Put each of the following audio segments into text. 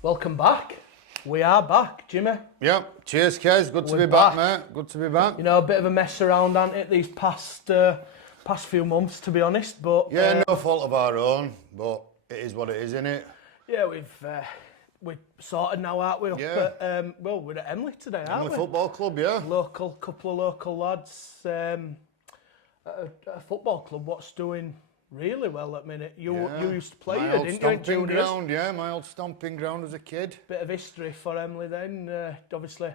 Welcome back. We are back, Jimmy. Yep. Cheers, Kez. Good to We're be back, back. mate. Good to be back. You know, a bit of a mess around, hasn't it, these past few months, to be honest. But Yeah, no fault of our own, but it is what it is, innit? yeah, we're sorted now, aren't we? Up Yeah. at, we're at Emley today, aren't Emley we? Football Club, yeah. Couple of local lads at a football club. What's doing really well at the minute? You used to play my here, old didn't you? In stomping juniors? ground, yeah. My old stomping ground as a kid. Bit of history for Emley then. Obviously,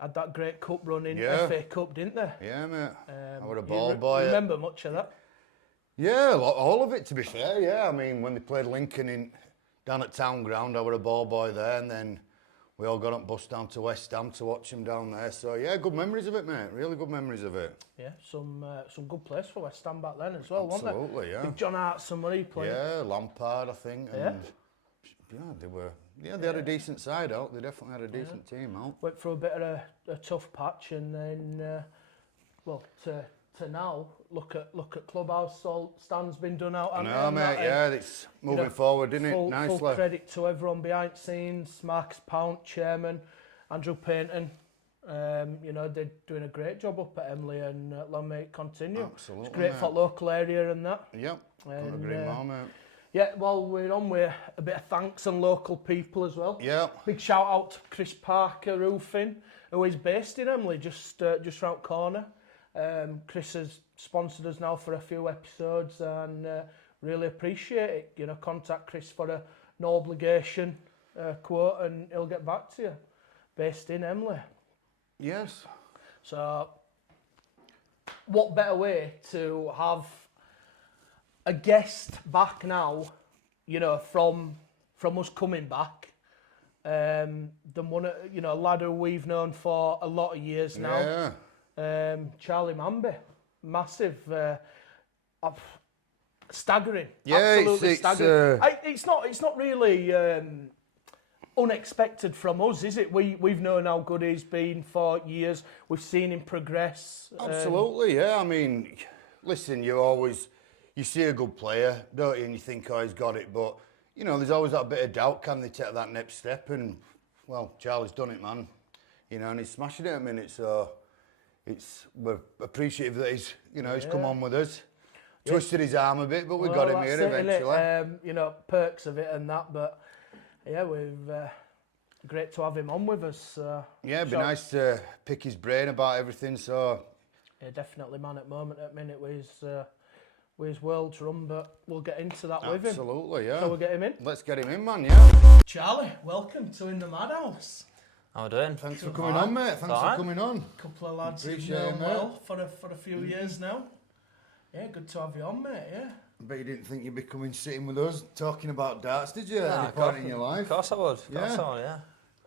had that great cup run in Yeah. FA Cup, didn't they? Yeah, mate. I was a You ball boy. Remember much of that? Yeah, all of it, to be fair, yeah. I mean, when they played Lincoln down at Town Ground, I was a ball boy there, and then we all got up bus down to West Ham to watch him down there. So, yeah, good memories of it, mate. Really good memories of it. Yeah, some good players for West Ham back then as well, wasn't Absolutely, yeah. Big John Hartson, were he playing? Yeah, Lampard, I think. Yeah. And they had a decent side out. They definitely had a decent team out. Went through a bit of a tough patch, and then, to now look at clubhouse. All stands been done out. I know, mate. Yeah, it's moving forward, isn't it? Nicely. Full credit to everyone behind the scenes. Marcus Pound, chairman, Andrew Paynton. They're doing a great job up at Emley, and long may it continue. Absolutely, It's great mate. for the local area and that. Yep, couldn't agree more, mate. Yeah, well, we're on with a bit of thanks and local people as well. Yeah. Big shout out to Chris Parker Roofing, who is based in Emley, just round corner. Chris has sponsored us now for a few episodes, and really appreciate it. You know, contact Chris for no obligation quote, and he'll get back to you. Based in Emley. Yes. So, what better way to have a guest back now, you know, from us coming back, than one, a lad who we've known for a lot of years now. Yeah. Charlie Manby, massive, staggering. Yeah, absolutely it's staggering. It's not really unexpected from us, is it? We've known how good he's been for years. We've seen him progress. Absolutely, yeah. I mean, listen, you see a good player, don't you? And you think, oh, he's got it. But, you know, there's always that bit of doubt. Can they take that next step? And, well, Charlie's done it, man. You know, and he's smashing it at a minute. So we're appreciative that he's come on with us. Twisted his arm a bit, but we got him here eventually. Perks of it and that. But, yeah, great to have him on with us. Yeah, it'd be nice to pick his brain about everything. So, yeah, definitely man at the minute with his world's run, but we'll get into that with him. Absolutely, yeah. So we'll get him in. Let's get him in, man, yeah. Charlie, welcome to In the Madhouse. How are we doing? Thanks for coming on, mate. Thanks for coming on. A couple of lads you've Appreciate known it, mate. well for a few years now. Yeah, good to have you on, mate, yeah. I bet you didn't think you'd be coming sitting with us talking about darts, did you? Nah, At any point in your life? Of course I would. Yeah.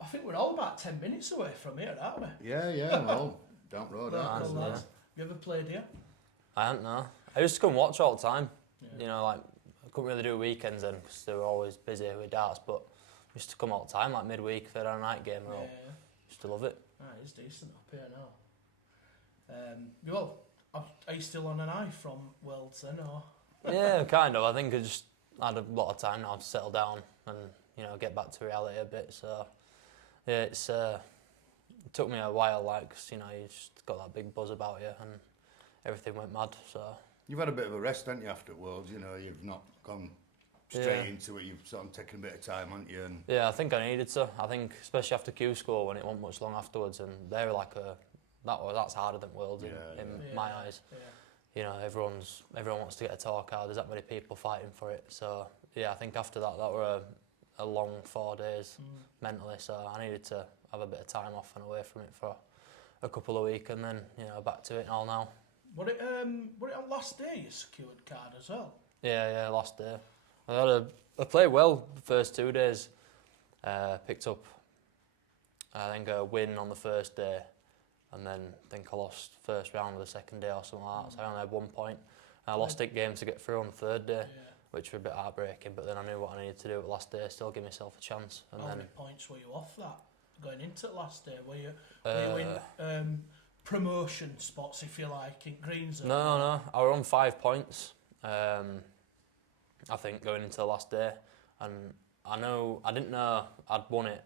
I think we're all about 10 minutes away from here, aren't we? Yeah, well, down road, Local aren't we? lads. Have you ever played here? I don't know. I used to come watch all the time. Yeah. You know, like, I couldn't really do weekends then because they were always busy with darts, but I used to come all the time, like midweek, Thursday night game or all. Used to love it. It's decent up here now. Are you still on an eye from Worlds then, or? Yeah, kind of. I think I just had a lot of time now to settle down and, get back to reality a bit. So, yeah, it took me a while, like, 'cause, you just got that big buzz about you and everything went mad, so. You've had a bit of a rest, haven't you, after Worlds? You've not gone straight into it. You've sort of taken a bit of time, haven't you? And yeah, I think I needed to. I think, especially after Q School, when it wasn't much long afterwards, and they were like that's harder than Worlds in my eyes. Yeah. Everyone wants to get a talk out. There's that many people fighting for it. So yeah, I think after that were a long 4 days mentally. So I needed to have a bit of time off and away from it for a couple of weeks, and then back to it all now. Were it on last day you secured card as well? Yeah, last day. I played well the first 2 days. Picked up, I think, a win on the first day, and then I think I lost first round of the second day or something like that. So I only had 1 point. I lost 8 games to get through on the third day, which were a bit heartbreaking. But then I knew what I needed to do at the last day, still give myself a chance. And How then many points were you off that going into the last day? Were you in promotion spots, if you like, in green zone? No. I was on 5 points. I think going into the last day, and I didn't know I'd won it,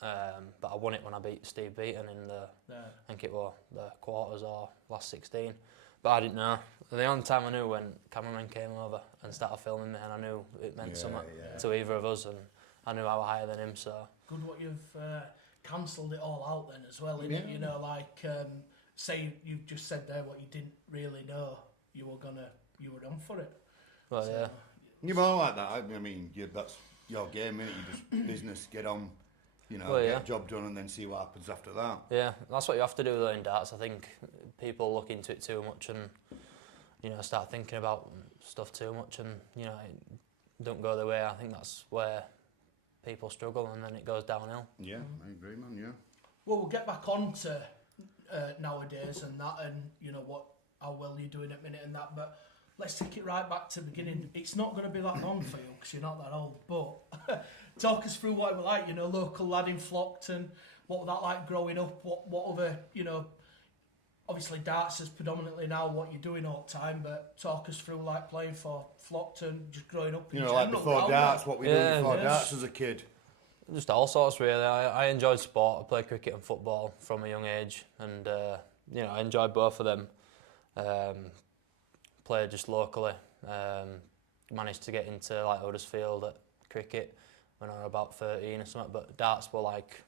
but I won it when I beat Steve Beaton in I think it was the quarters or last 16. But I didn't know. The only time I knew when cameramen came over and started filming me, and I knew it meant something to either of us, and I knew I was higher than him. So good what you've cancelled it all out then as well, innit? You know, like say you've just said there what you didn't really know you were on for it. Well, so, yeah. You're more like that. I mean, that's your game, innit? You just business, get on, you know, get a job done and then see what happens after that. Yeah, that's what you have to do though in darts. I think people look into it too much and, you know, start thinking about stuff too much and, you know, it don't go their way. I think that's where people struggle and then it goes downhill. Yeah, I agree, man, yeah. Well, we'll get back on to nowadays and that and, you know, how well you're doing at minute and that, but let's take it right back to the beginning. It's not going to be that long for you because you're not that old, but talk us through what it was like, you know, local lad in Flockton. What was that like growing up? What other, you know, obviously darts is predominantly now what you're doing all the time, but talk us through like playing for Flockton, just growing up in you know, general, like before darts, what we did before darts as a kid. Just all sorts really. I enjoyed sport. I played cricket and football from a young age and, you know, I enjoyed both of them. Played just locally. Managed to get into like Huddersfield at cricket when I was about 13 or something, but darts were like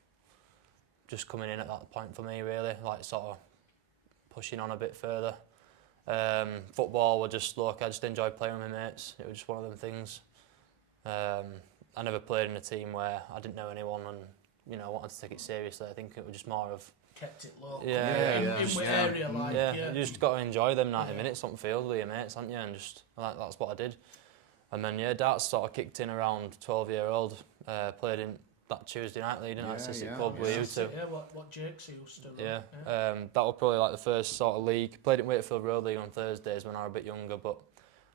just coming in at that point for me really, like sort of pushing on a bit further. Football were just look, I just enjoyed playing with my mates. It was just one of them things. I never played in a team where I didn't know anyone and, you know, wanted to take it seriously. I think it was just more of kept it local. In what area, like you just got to enjoy them 90 minutes on the field with your mates, haven't you? And just that's what I did. And then darts sort of kicked in around 12-year-old. Played in that Tuesday night league, didn't I? City Club with you two. Yeah, what Jakes used to. That was probably like the first sort of league. Played in Wakefield Road League on Thursdays when I was a bit younger, but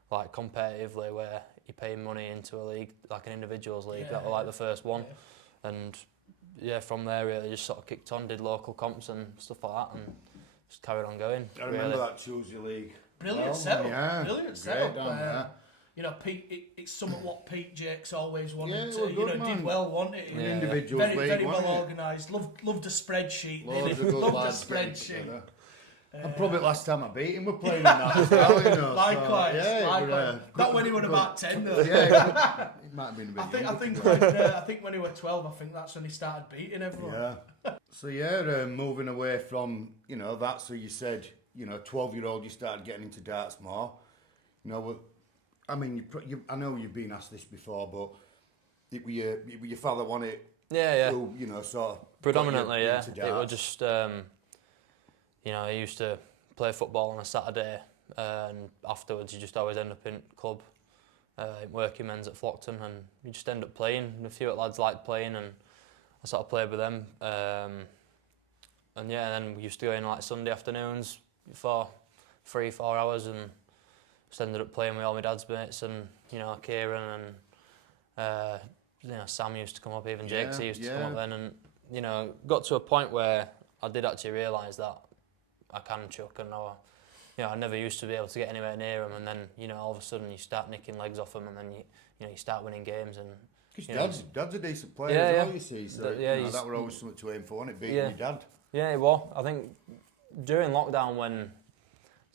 like competitively where you're paying money into a league, like an individuals league. That was like the first one, and from there really just sort of kicked on, did local comps and stuff like that, and just carried on going. I remember that Tuesday league. Brilliant setup. Yeah, brilliant setup. You know, Pete, it's somewhat what Pete Jakes always wanted to. You know, did well, wasn't it? Individuals very, league, very well organised. Loved a spreadsheet. Loved a spreadsheet. And probably last time I beat him, we're playing in that as well, you know. Likewise, so, likewise. Not when he was about 10 though. Yeah, he might have been a bit I think when he was 12, I think that's when he started beating everyone. Yeah. So moving away from, you know, that, so you said, you know, 12-year-old, you started getting into darts more. You know, I mean, I know you've been asked this before, but your father won it. Yeah. Who, you know, sort of predominantly, yeah. It was just, you know, I used to play football on a Saturday, and afterwards you just always end up in club, working men's at Flockton, and you just end up playing. And a few lads liked playing, and I sort of played with them. And then we used to go in like Sunday afternoons for 3-4 hours, and just ended up playing with all my dad's mates, and you know, Kieran and you know, Sam used to come up, even Jakes used to come up then, and you know, got to a point where I did actually realise that I can chuck, and I never used to be able to get anywhere near them, and then you know, all of a sudden you start nicking legs off them, and then you start winning games, and because dad's a decent player as well, you see, so that were always something to aim for, wasn't it, beating your dad? Yeah, it was. I think during lockdown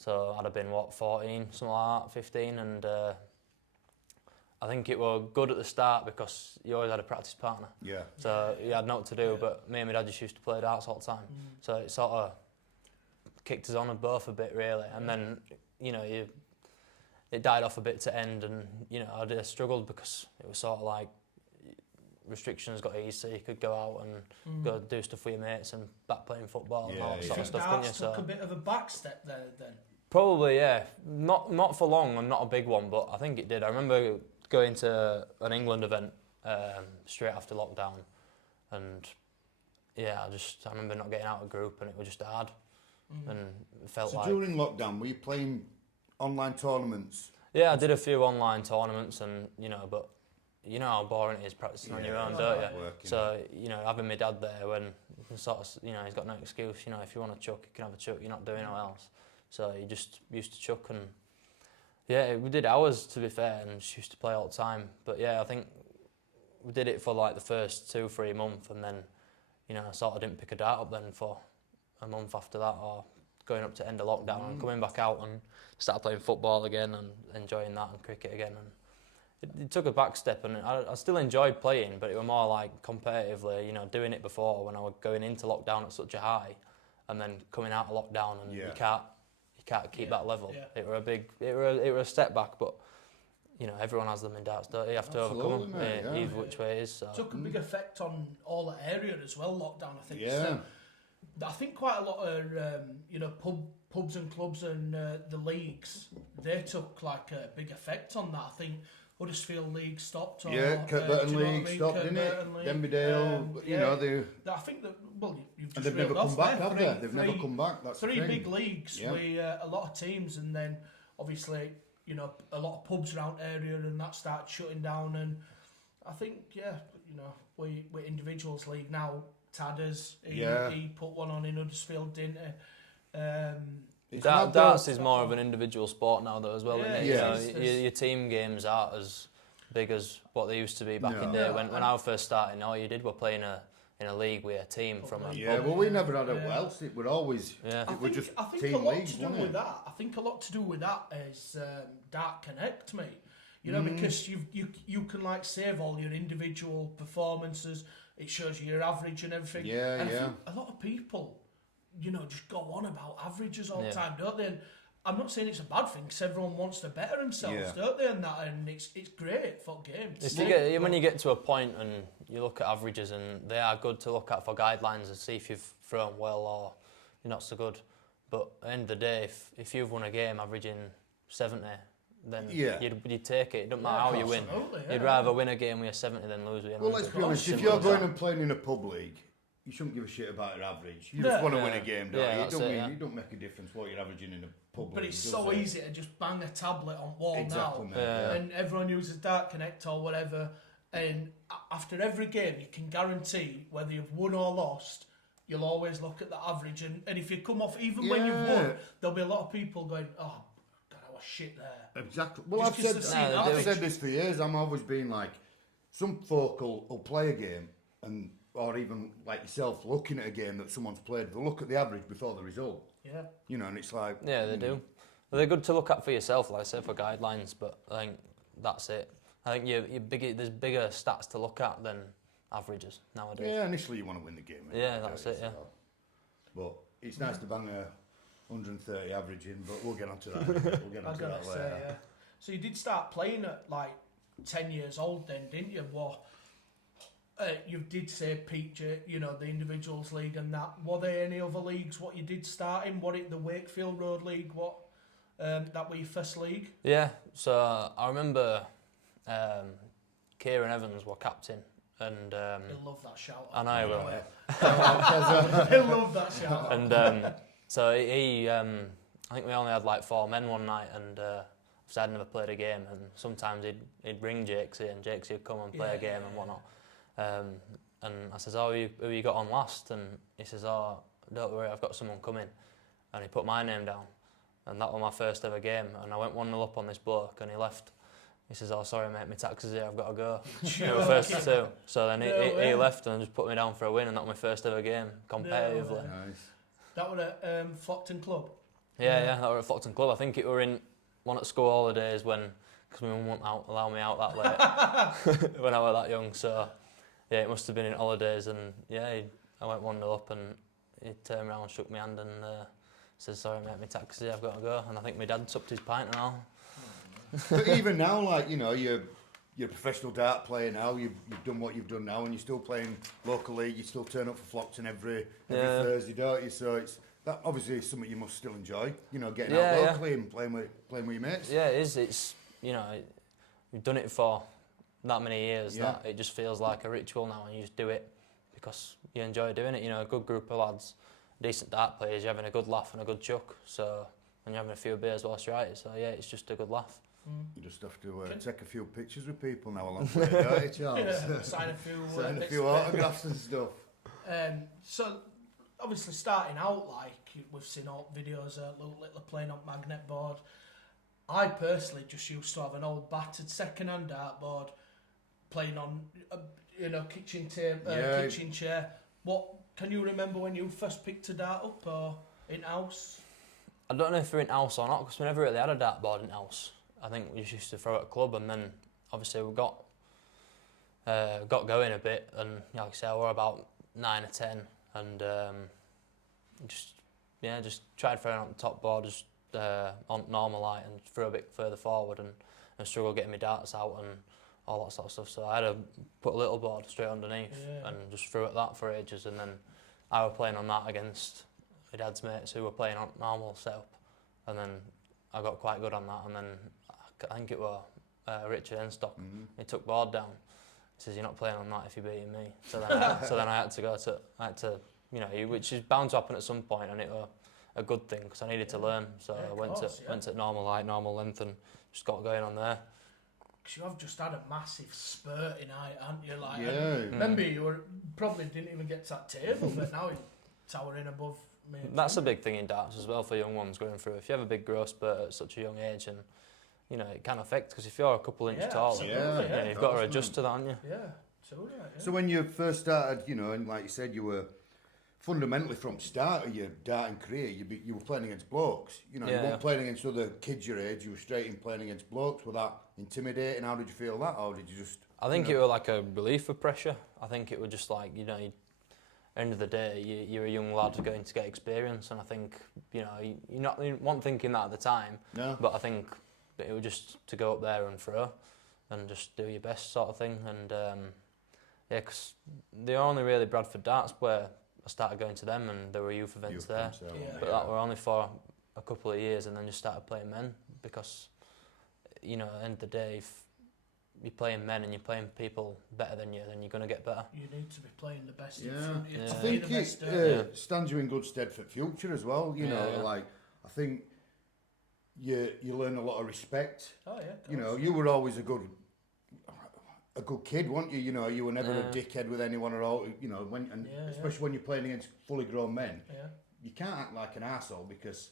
so I'd have been 14, something like that, 15, and I think it was good at the start because you always had a practice partner. Yeah. So you had nothing to do, but me and my dad just used to play darts all the time. So it sort of kicked us on both a bit really, and then you know it died off a bit to end, and you know I struggled because it was sort of like restrictions got eased, so you could go out and go do stuff with your mates and back playing football and all that sort of stuff. Darts took a bit of a back step there then. Probably, yeah. Not for long and not a big one, but I think it did. I remember going to an England event straight after lockdown, and I remember not getting out of group, and it was just hard, and it felt like. So during lockdown, were you playing online tournaments? Yeah, I did a few online tournaments, and but you know how boring it is practicing on your own, don't you? So having my dad there when you can sort of, he's got no excuse. If you want to chuck, you can have a chuck. You're not doing anything else. So he just used to chuck, and we did hours to be fair, and just used to play all the time. But yeah, I think we did it for like the first 2-3 months, and then, you know, I sort of didn't pick a dart up then for a month after that, or going up to end of lockdown and coming back out and started playing football again and enjoying that and cricket again. And it took a back step, and I still enjoyed playing, but it was more like competitively, you know, doing it before when I was going into lockdown at such a high, and then coming out of lockdown and you can't keep that level. Yeah. It were a step back, but you know, everyone has them in darts, don't you? You have to overcome them, either which way it is. So. Took a big effect on all the area as well, lockdown, I think. Yeah. So, I think quite a lot of, you know, pubs and clubs and the leagues, they took like a big effect on that. I think Huddersfield League stopped. Or, Kirkburton League stopped, didn't it? Denbydale, you know, they... I think that, well, you've just and they've never come back, have they? They've never never come back, that's three the thing. big leagues with a lot of teams, and then obviously, you know, a lot of pubs around the area, and that started shutting down. And I think, you know, we Individuals League now, Tadders, he put one on in Huddersfield, didn't he? Darts is more of an individual sport now, though, as well. Yeah, isn't it? You know, your team games aren't as big as what they used to be back in the day. When I was first starting, all you did was play in a league with a team from a pub. Well, we never had a Welsh. It would always. I think team a lot leagues, to do with that. I think a lot to do with that is Dart Connect, mate. You know, because you can like save all your individual performances. It shows you your average and everything. And I think a lot of people, you know, just go on about averages all the time, don't they? And I'm not saying it's a bad thing, because everyone wants to better themselves, don't they? And that, and it's great for games. When you get to a point and you look at averages, and they are good to look at for guidelines and see if you've thrown well or you're not so good. But at the end of the day, if you've won a game averaging 70, then you'd take it. It doesn't matter how you win. You'd rather win a game with a 70 than lose with a 90. Well, let's be honest, if you're going and playing in a pub league, you shouldn't give a shit about your average. You just want to win a game, don't you? It don't make a difference what you're averaging in a pub league. But it's so easy to just bang a tablet on wall now. And everyone uses Dart Connect or whatever. And after every game, you can guarantee whether you've won or lost, you'll always look at the average. And if you come off, even when you've won, there'll be a lot of people going, oh, God, I was shit there. Exactly. Well, I've said this for years. I'm always being like, some folk will play a game, and or even like yourself looking at a game that someone's played, they'll look at the average before the result. Yeah. You know, and it's like... Yeah, they do. Well, they're good to look at for yourself, like I said, for guidelines, but I think that's it. I think there's bigger stats to look at than averages nowadays. Yeah, initially you want to win the game. Yeah, that's it, yeah. But it's nice to bang a 130 average in, but we'll get onto that. We'll get onto that later. So you did start playing at like 10 years old then, didn't you? What? You did say peaked, you know, the Individuals League and that. Were there any other leagues what you did start in? Was it the Wakefield Road League? What? That were your first league? Yeah, so I remember Kieran Evans was captain. And he'll love that shout. I know he will. He'll love that shout. And so he, I think we only had like 4 men one night, and so I'd never played a game. And sometimes he'd bring Jakesy, and Jakesy would come and play a game and whatnot. And I says, "Oh, who you got on last?" And he says, "Oh, don't worry, I've got someone coming." And he put my name down, and that was my first ever game. And I went 1-0 up on this bloke, and he left. He says, "Oh, sorry, mate, my taxi's here, I've got to go." They were first to 2. So then he left and just put me down for a win, and that was my first ever game, competitively. Nice. That was at Flockton Club? Yeah, that was at Flockton Club. I think it were in one at school holidays because my mum wouldn't allow me out that late when I was that young. So, yeah, it must have been in holidays. And, yeah, I went 1-0 up, and he turned around and shook my hand and said, "Sorry, mate, my taxi's here, I've got to go." And I think my dad supped his pint and all. But even now, like, you know, you're a professional dart player now. You've done what you've done now, and you're still playing local league. You still turn up for Flockton every Thursday, don't you? So that obviously is something you must still enjoy. You know, getting out locally and playing with your mates. Yeah, it is. It's, you know, you've done it for that many years that it just feels like a ritual now, and you just do it because you enjoy doing it. You know, a good group of lads, decent dart players. You're having a good laugh and a good chuck. So. And you're having a few beers whilst you're at it. So yeah, it's just a good laugh. You just have to take a few pictures with people now along the way, don't you, Charles? Sign a few autographs and stuff. So, obviously starting out, like, we've seen all videos of little playing on magnet board. I personally just used to have an old battered second-hand dartboard, playing on, kitchen chair. What can you remember when you first picked a dart up or in house? I don't know if we're in house or not, because we never really had a dartboard in house. I think we just used to throw at a club, and then obviously we got going a bit, and like I say, we were about 9 or 10, and just tried throwing on the top board, just on normal light, and threw a bit further forward, and struggled getting my darts out and all that sort of stuff. So I had to put a little board straight underneath and just threw at that for ages, and then I was playing on that against my dad's mates who were playing on normal setup, and then I got quite good on that, and then I think it was Richard Enstock. He took board down. He says, "You're not playing on that if you're beating me." So then I had to which is bound to happen at some point, and it was a good thing because I needed to learn. So I went to normal height, normal length, and just got going on there. Because you have just had a massive spurt in height, haven't you? Like, remember you probably didn't even get to that table, but now you're towering above me. That's a big thing in darts as well for young ones going through. If you have a big growth spurt at such a young age, and it can affect, because if you're a couple inches taller, you've got to adjust to that, haven't you? Yeah, totally. Yeah. So when you first started, and like you said, you were fundamentally from start of your darting career, you were playing against blokes. You weren't playing against other kids your age. You were straight in playing against blokes. Was that intimidating? How did you feel that, or did you just? I think it was like a relief of pressure. I think it was just like end of the day, you're a young lad going to get experience, and I think you weren't thinking that at the time. No. But I think it was just to go up there and throw, and just do your best sort of thing. And because they were only really Bradford darts where I started going to them, and there were youth events there. But that were only for a couple of years, and then just started playing men, because at the end of the day, if you're playing men and you're playing people better than you, then you're going to get better. You need to be playing the best. I think it stands you in good stead for future as well. Like I think you learn a lot of respect. Oh yeah. You were always a good kid, weren't you? You were never a dickhead with anyone at all. Especially when you're playing against fully grown men. Yeah. You can't act like an arsehole because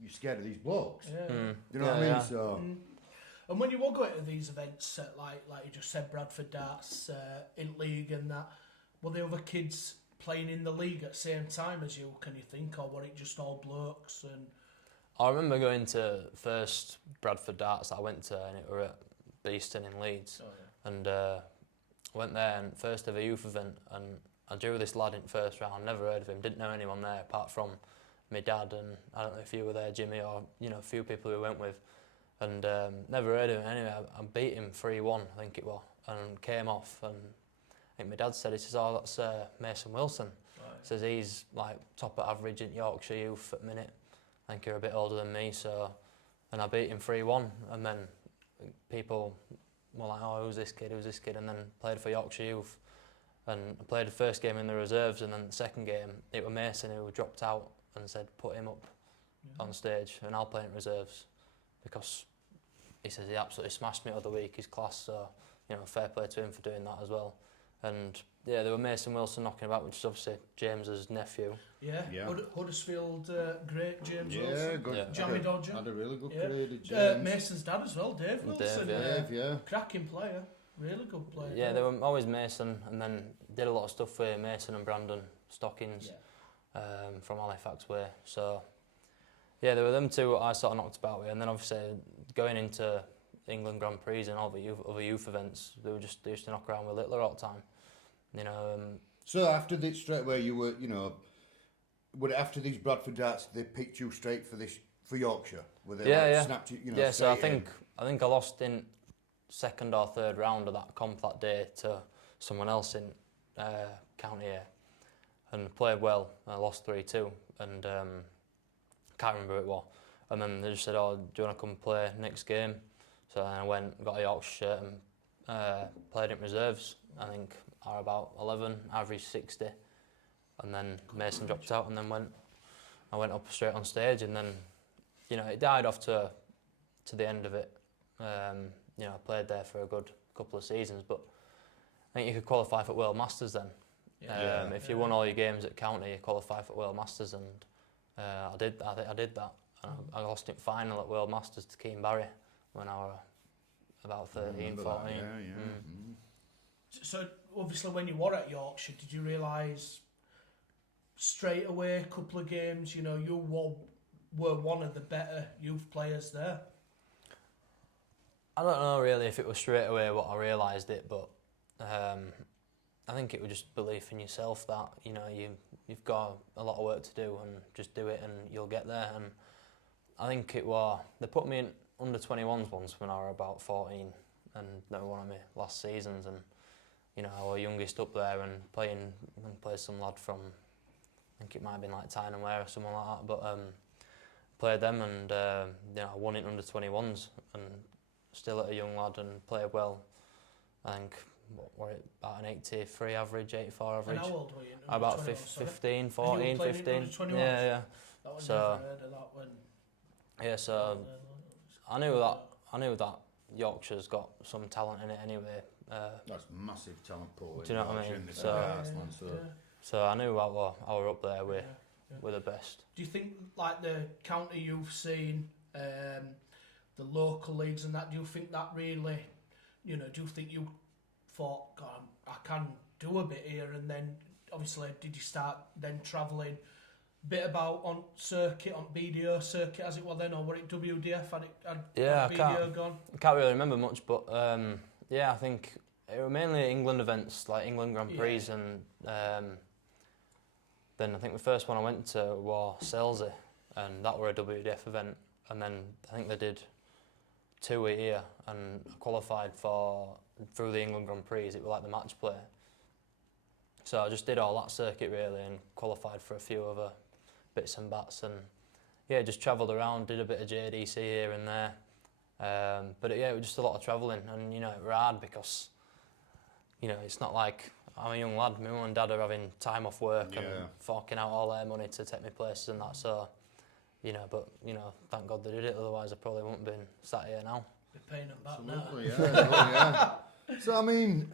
you're scared of these blokes. Yeah. You know what I mean? Yeah. So. And when you were going to these events, like you just said, Bradford Darts in league and that, were there other kids playing in the league at the same time as you? Can you think, or were it just all blokes? And I remember going to first Bradford Darts that I went to, and it were at Beeston in Leeds. And I went there, and first ever youth event, and I drew this lad in first round. Never heard of him, didn't know anyone there apart from my dad, and I don't know if you were there, Jimmy, or a few people we went with, and never heard of him. Anyway, I beat him 3-1, I think it was, and came off, and I think my dad said, he says, "Oh, that's Mason Wilson." Right. Says he's like top at average in Yorkshire youth at the minute. I think you're a bit older than me, and I beat him 3-1, and then people were like, "Oh, who's this kid, and then played for Yorkshire Youth, and I played the first game in the reserves, and then the second game it was Mason who dropped out and said put him up on stage, and I'll play in reserves, because he says he absolutely smashed me the other week, his class, so fair play to him for doing that as well. And there were Mason Wilson knocking about, which is obviously James's nephew. Huddersfield great James Wilson. Good. Jammy Dodger. Had a really good career, did James. Mason's dad as well, Dave Wilson. Dave, cracking player, really good player. Yeah, they were always Mason, and then did a lot of stuff with Mason and Brandon Stockings from Halifax way. So there were them two I sort of knocked about with, and then obviously going into England Grand Prix and all the other youth events, they used to knock around with Littler all the time. So after this, straight away, you were, were it after these Bradford Darts, they picked you straight for Yorkshire? Were they snapped you, so I think I lost in second or third round of that comp that day to someone else in County A, and played well. I lost 3-2, and can't remember who it was. And then they just said, "Oh, do you want to come play next game?" So then I went, got a Yorkshire shirt, and played in reserves. I think I was about 11, average 60, and then Mason dropped out, and then I went up straight on stage, and then it died off to the end of it. I played there for a good couple of seasons, but I think you could qualify for World Masters then. If you won all your games at county, you qualify for World Masters, and I did that. And I lost in final at World Masters to Keane Barry when I was about 13, 14. So obviously when you were at Yorkshire, did you realise straight away, a couple of games, you know, you were one of the better youth players there? I don't know really if it was straight away what I realised it, but I think it was just belief in yourself that, you know, you've got a lot of work to do and just do it and you'll get there. And I think they put me in under 21s once when I was about 14 and they were one of my last seasons, and you know, I was youngest up there and played some lad from, I think it might have been like Tyne and Ware or something like that, but played them and you know, I won it under 21s and still at a young lad and played well. I think about an 83 average, 84 average. And how old were you? About 15, 14, 15. Yeah. That was So, never heard of that when. Yeah, so I knew that Yorkshire's got some talent in it anyway. That's massive talent pool. Do you know what I mean? So I knew I was up there with the best. Do you think like the county you've seen, the local leagues and that, do you think that really, you know, do you think you thought, God, I can do a bit here, and then obviously did you start then travelling bit about on circuit, on BDO circuit as it was then, or were it WDF? I can't really remember much, but yeah, I think it were mainly England events like England Grand Prix, and then I think the first one I went to was Selsey, and that were a WDF event, and then I think they did 2 a year, and I qualified through the England Grand Prix. It was like the match play, so I just did all that circuit really and qualified for a few other bits and bats, and yeah, just travelled around, did a bit of JDC here and there, but yeah, it was just a lot of travelling, and you know, it was hard because, you know, it's not like I'm a young lad. My mum and dad are having time off work and forking out all their money to take me places and that, so you know, but you know, thank God they did it, otherwise I probably wouldn't have been sat here now. Be paying them back Absolutely, yeah. So I mean,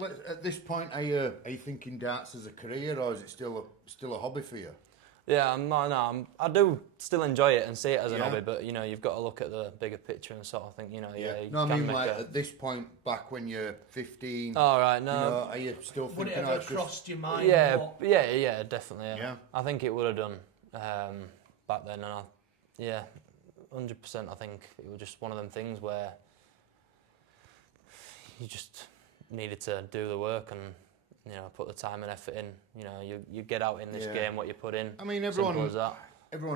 at this point, are you thinking darts as a career, or is it still a hobby for you? Yeah, I do still enjoy it and see it as a hobby, but you know, you've got to look at the bigger picture and sort of think, you know, No, I mean, like at this point, back when you're 15. All right, no. You know, are you still thinking? Would it ever crossed your mind? Yeah, definitely. Yeah. I think it would have done back then, and 100%. I think it was just one of them things where you just needed to do the work and, you know, put the time and effort in. You know, you get out in this game what you put in. I mean, everyone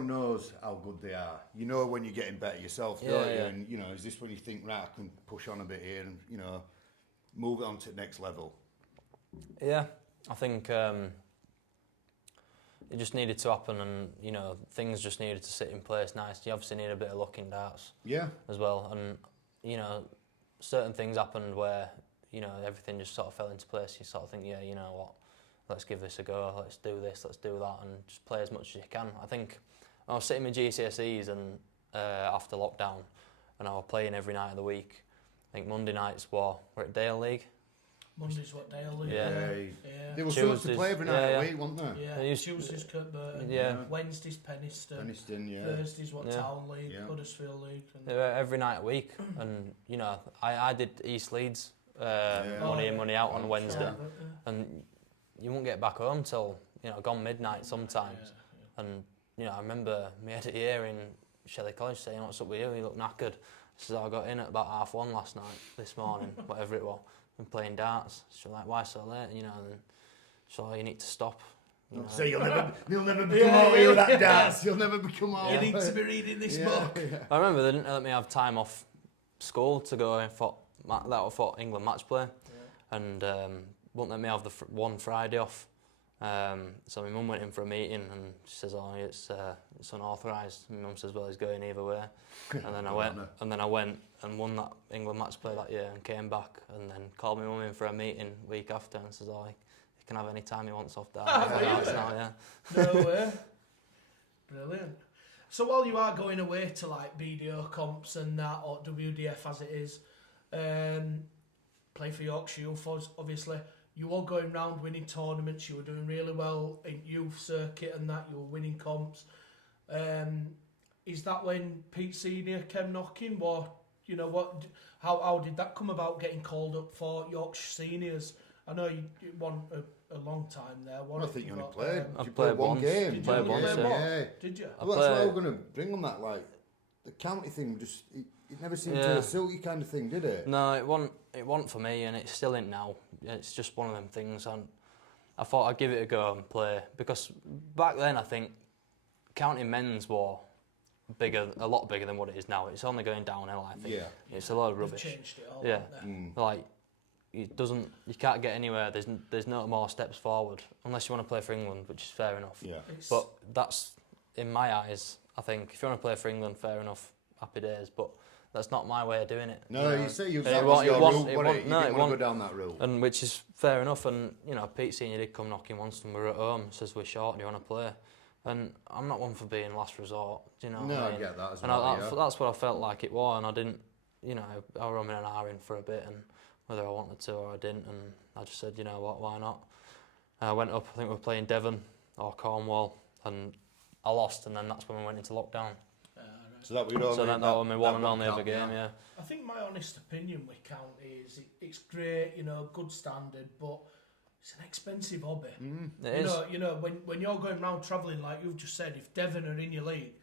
knows how good they are. You know when you're getting better yourself, don't you? And you know, is this when you think, right, I can push on a bit here and, you know, move it on to the next level? Yeah, I think it just needed to happen, and you know, things just needed to sit in place nice. You obviously need a bit of luck in darts, as well, and you know, certain things happened where, you know, everything just sort of fell into place. You sort of think, yeah, you know what, let's give this a go, let's do this, let's do that, and just play as much as you can. I think I was sitting with GCSEs and after lockdown, and I was playing every night of the week. I think Monday nights we're at Dale League. Monday's what Dale League? Yeah. They were supposed to play every night of the week, weren't they? Yeah, Tuesdays Kirkburton, Wednesdays Penistone, Thursdays Town League, Huddersfield League. Every night a week, and you know, I did East Leeds money in, money out on Wednesday, and you won't get back home till, you know, gone midnight sometimes. And you know, I remember me head of year in Shelley College saying, "What's up with you? You look knackered." So I got in at about 1:30 last night, this morning, whatever it was, and playing darts. She's like, "Why so late?" You know, and so you need to stop. You know. So you'll never become over here with that darts. You'll never become over. You need to be reading this book. I remember they didn't let me have time off school to go and for England match play, and wouldn't let me have the one Friday off. So my mum went in for a meeting and she says, "Oh, it's unauthorised." My mum says, "Well, he's going either way." And then I went and won that England match play that year and came back, and then called my mum in for a meeting week after and says, "Oh, he can have any time he wants off that." No way. Brilliant. So while you are going away to like BDO comps and that, or WDF as it is, play for Yorkshire Youth, obviously. You were going round winning tournaments, you were doing really well in youth circuit and that, you were winning comps. Is that when Pete Senior came knocking? Or you know, how did that come about, getting called up for Yorkshire Seniors? I know you won a long time there. I think you only played. I played one once. game. Did you Played only once, play yeah. one? Did you? Well, that's why we're going to bring on that. Like the county thing, just it never seemed to suit you kind of thing, did it? No, it wasn't for me, and it still ain't now. It's just one of them things, and I thought I'd give it a go and play, because back then I think county men's were a lot bigger than what it is now. It's only going downhill, I think. Yeah. It's a lot of rubbish. They've changed it all. Yeah. haven't they? Like, you can't get anywhere. There's no more steps forward unless you want to play for England, which is fair enough. Yeah. But that's, in my eyes, I think if you want to play for England, fair enough, happy days. But that's not my way of doing it. No, you say you It was your route, it wasn't want- it? You no, didn't it want to want- go down that route. And which is fair enough. And you know, Pete Senior did come knocking once, and we're at home. Says we're short. Do you want to play? And I'm not one for being last resort. Do you know? No, what I I mean? get that as And well. that's what I felt like it was, and I didn't. You know, I was rumming an hour in for a bit, and whether I wanted to or I didn't, and I just said, you know what, why not? I went up. I think we were playing Devon or Cornwall, and I lost, and then that's when we went into lockdown. So that we'd only, So that was my one and only other count, game, yeah. I think my honest opinion with county is it's great, you know, good standard, but it's an expensive hobby. It is. You know, when you're going around travelling, like you've just said, if Devon are in your league,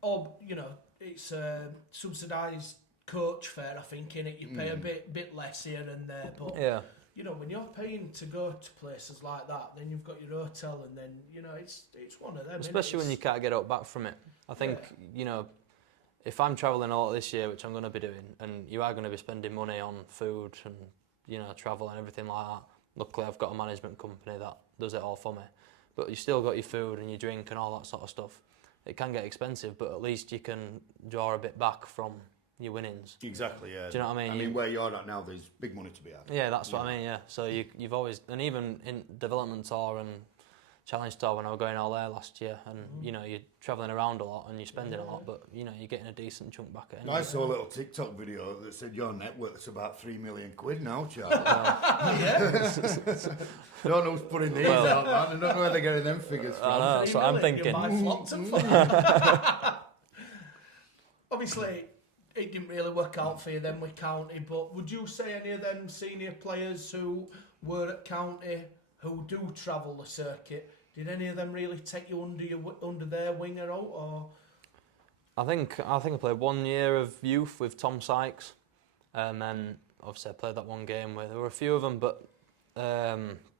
or you know, it's a subsidised coach fare, I think, in it. You pay a bit less here and there, but Yeah. you know, when you're paying to go to places like that, then you've got your hotel, and then you know, it's one of them. Especially when you can't get out back from it. I think, you know, if I'm travelling a lot this year, which I'm going to be doing, and you are going to be spending money on food and, you know, travel and everything like that. Luckily, I've got a management company that does it all for me. But you still got your food and your drink and all that sort of stuff. It can get expensive, but at least you can draw a bit back from your winnings. Exactly, yeah. Do you know what I mean? I mean, where you're at now, there's big money to be had. Yeah, that's what I mean, yeah. So you've always, and even in development tour and challenge tour when I was going all there last year, and you know, you're travelling around a lot and you're spending a lot, but you know, you're getting a decent chunk back at it. I saw a little TikTok video that said your net worth's about £3 million now, Charlie. Don't know who's putting these out, man. I don't know where they're getting them figures from. I know, that's what I'm thinking. You might flop them for that. Obviously, it didn't really work out for you then with county, but would you say any of them senior players who were at county, who do travel the circuit, did any of them really take you under their wing at all? Or I think I played 1 year of youth with Tom Sykes, and then obviously I played that one game where there were a few of them, but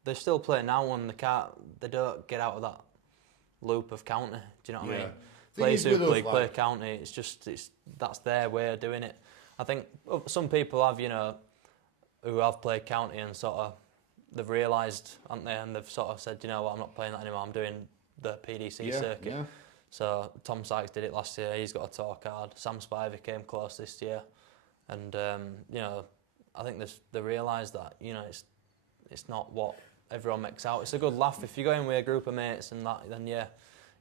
they still play now, and they don't get out of that loop of county. Do you know what I mean? Play Super League, play county. That's their way of doing it. I think some people have, you know, who have played county and sort of they've realised, haven't they, and they've sort of said, you know what, I'm not playing that anymore. I'm doing the PDC circuit. Yeah. So Tom Sykes did it last year. He's got a tour card. Sam Spivey came close this year, and you know, I think they realised that, you know, it's not what everyone makes out. It's a good laugh if you go in with a group of mates and that. Then yeah,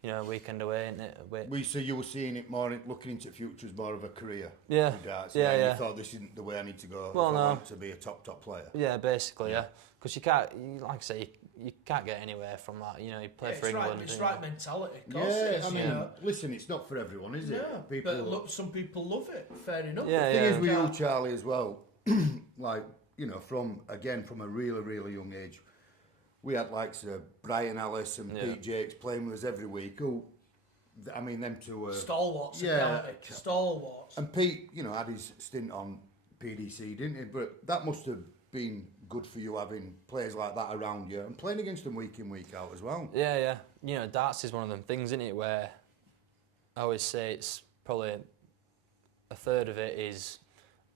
you know, weekend away, isn't it? So you were seeing it more, looking into the future as more of a career. Yeah. You thought this isn't the way I need to go. Well, if I no. want to be a top player. Yeah, basically, yeah. Because you can't, like I say, you can't get anywhere from that. You know, you play for England. It's right mentality. Of course it is, I mean, you know. listen, it's not for everyone, is it? But look, some people love it. Fair enough. The thing is with you, Charlie, as well. Like, you know, from a really, really young age, we had likes of Brian Ellis and Pete Jakes playing with us every week. Who, I mean, them two were stalwarts. Stalwarts. And Pete, you know, had his stint on PDC, didn't he? But that must have been good for you, having players like that around you and playing against them week in, week out as well. Yeah, yeah. You know, darts is one of them things, isn't it, where I always say it's probably a third of it is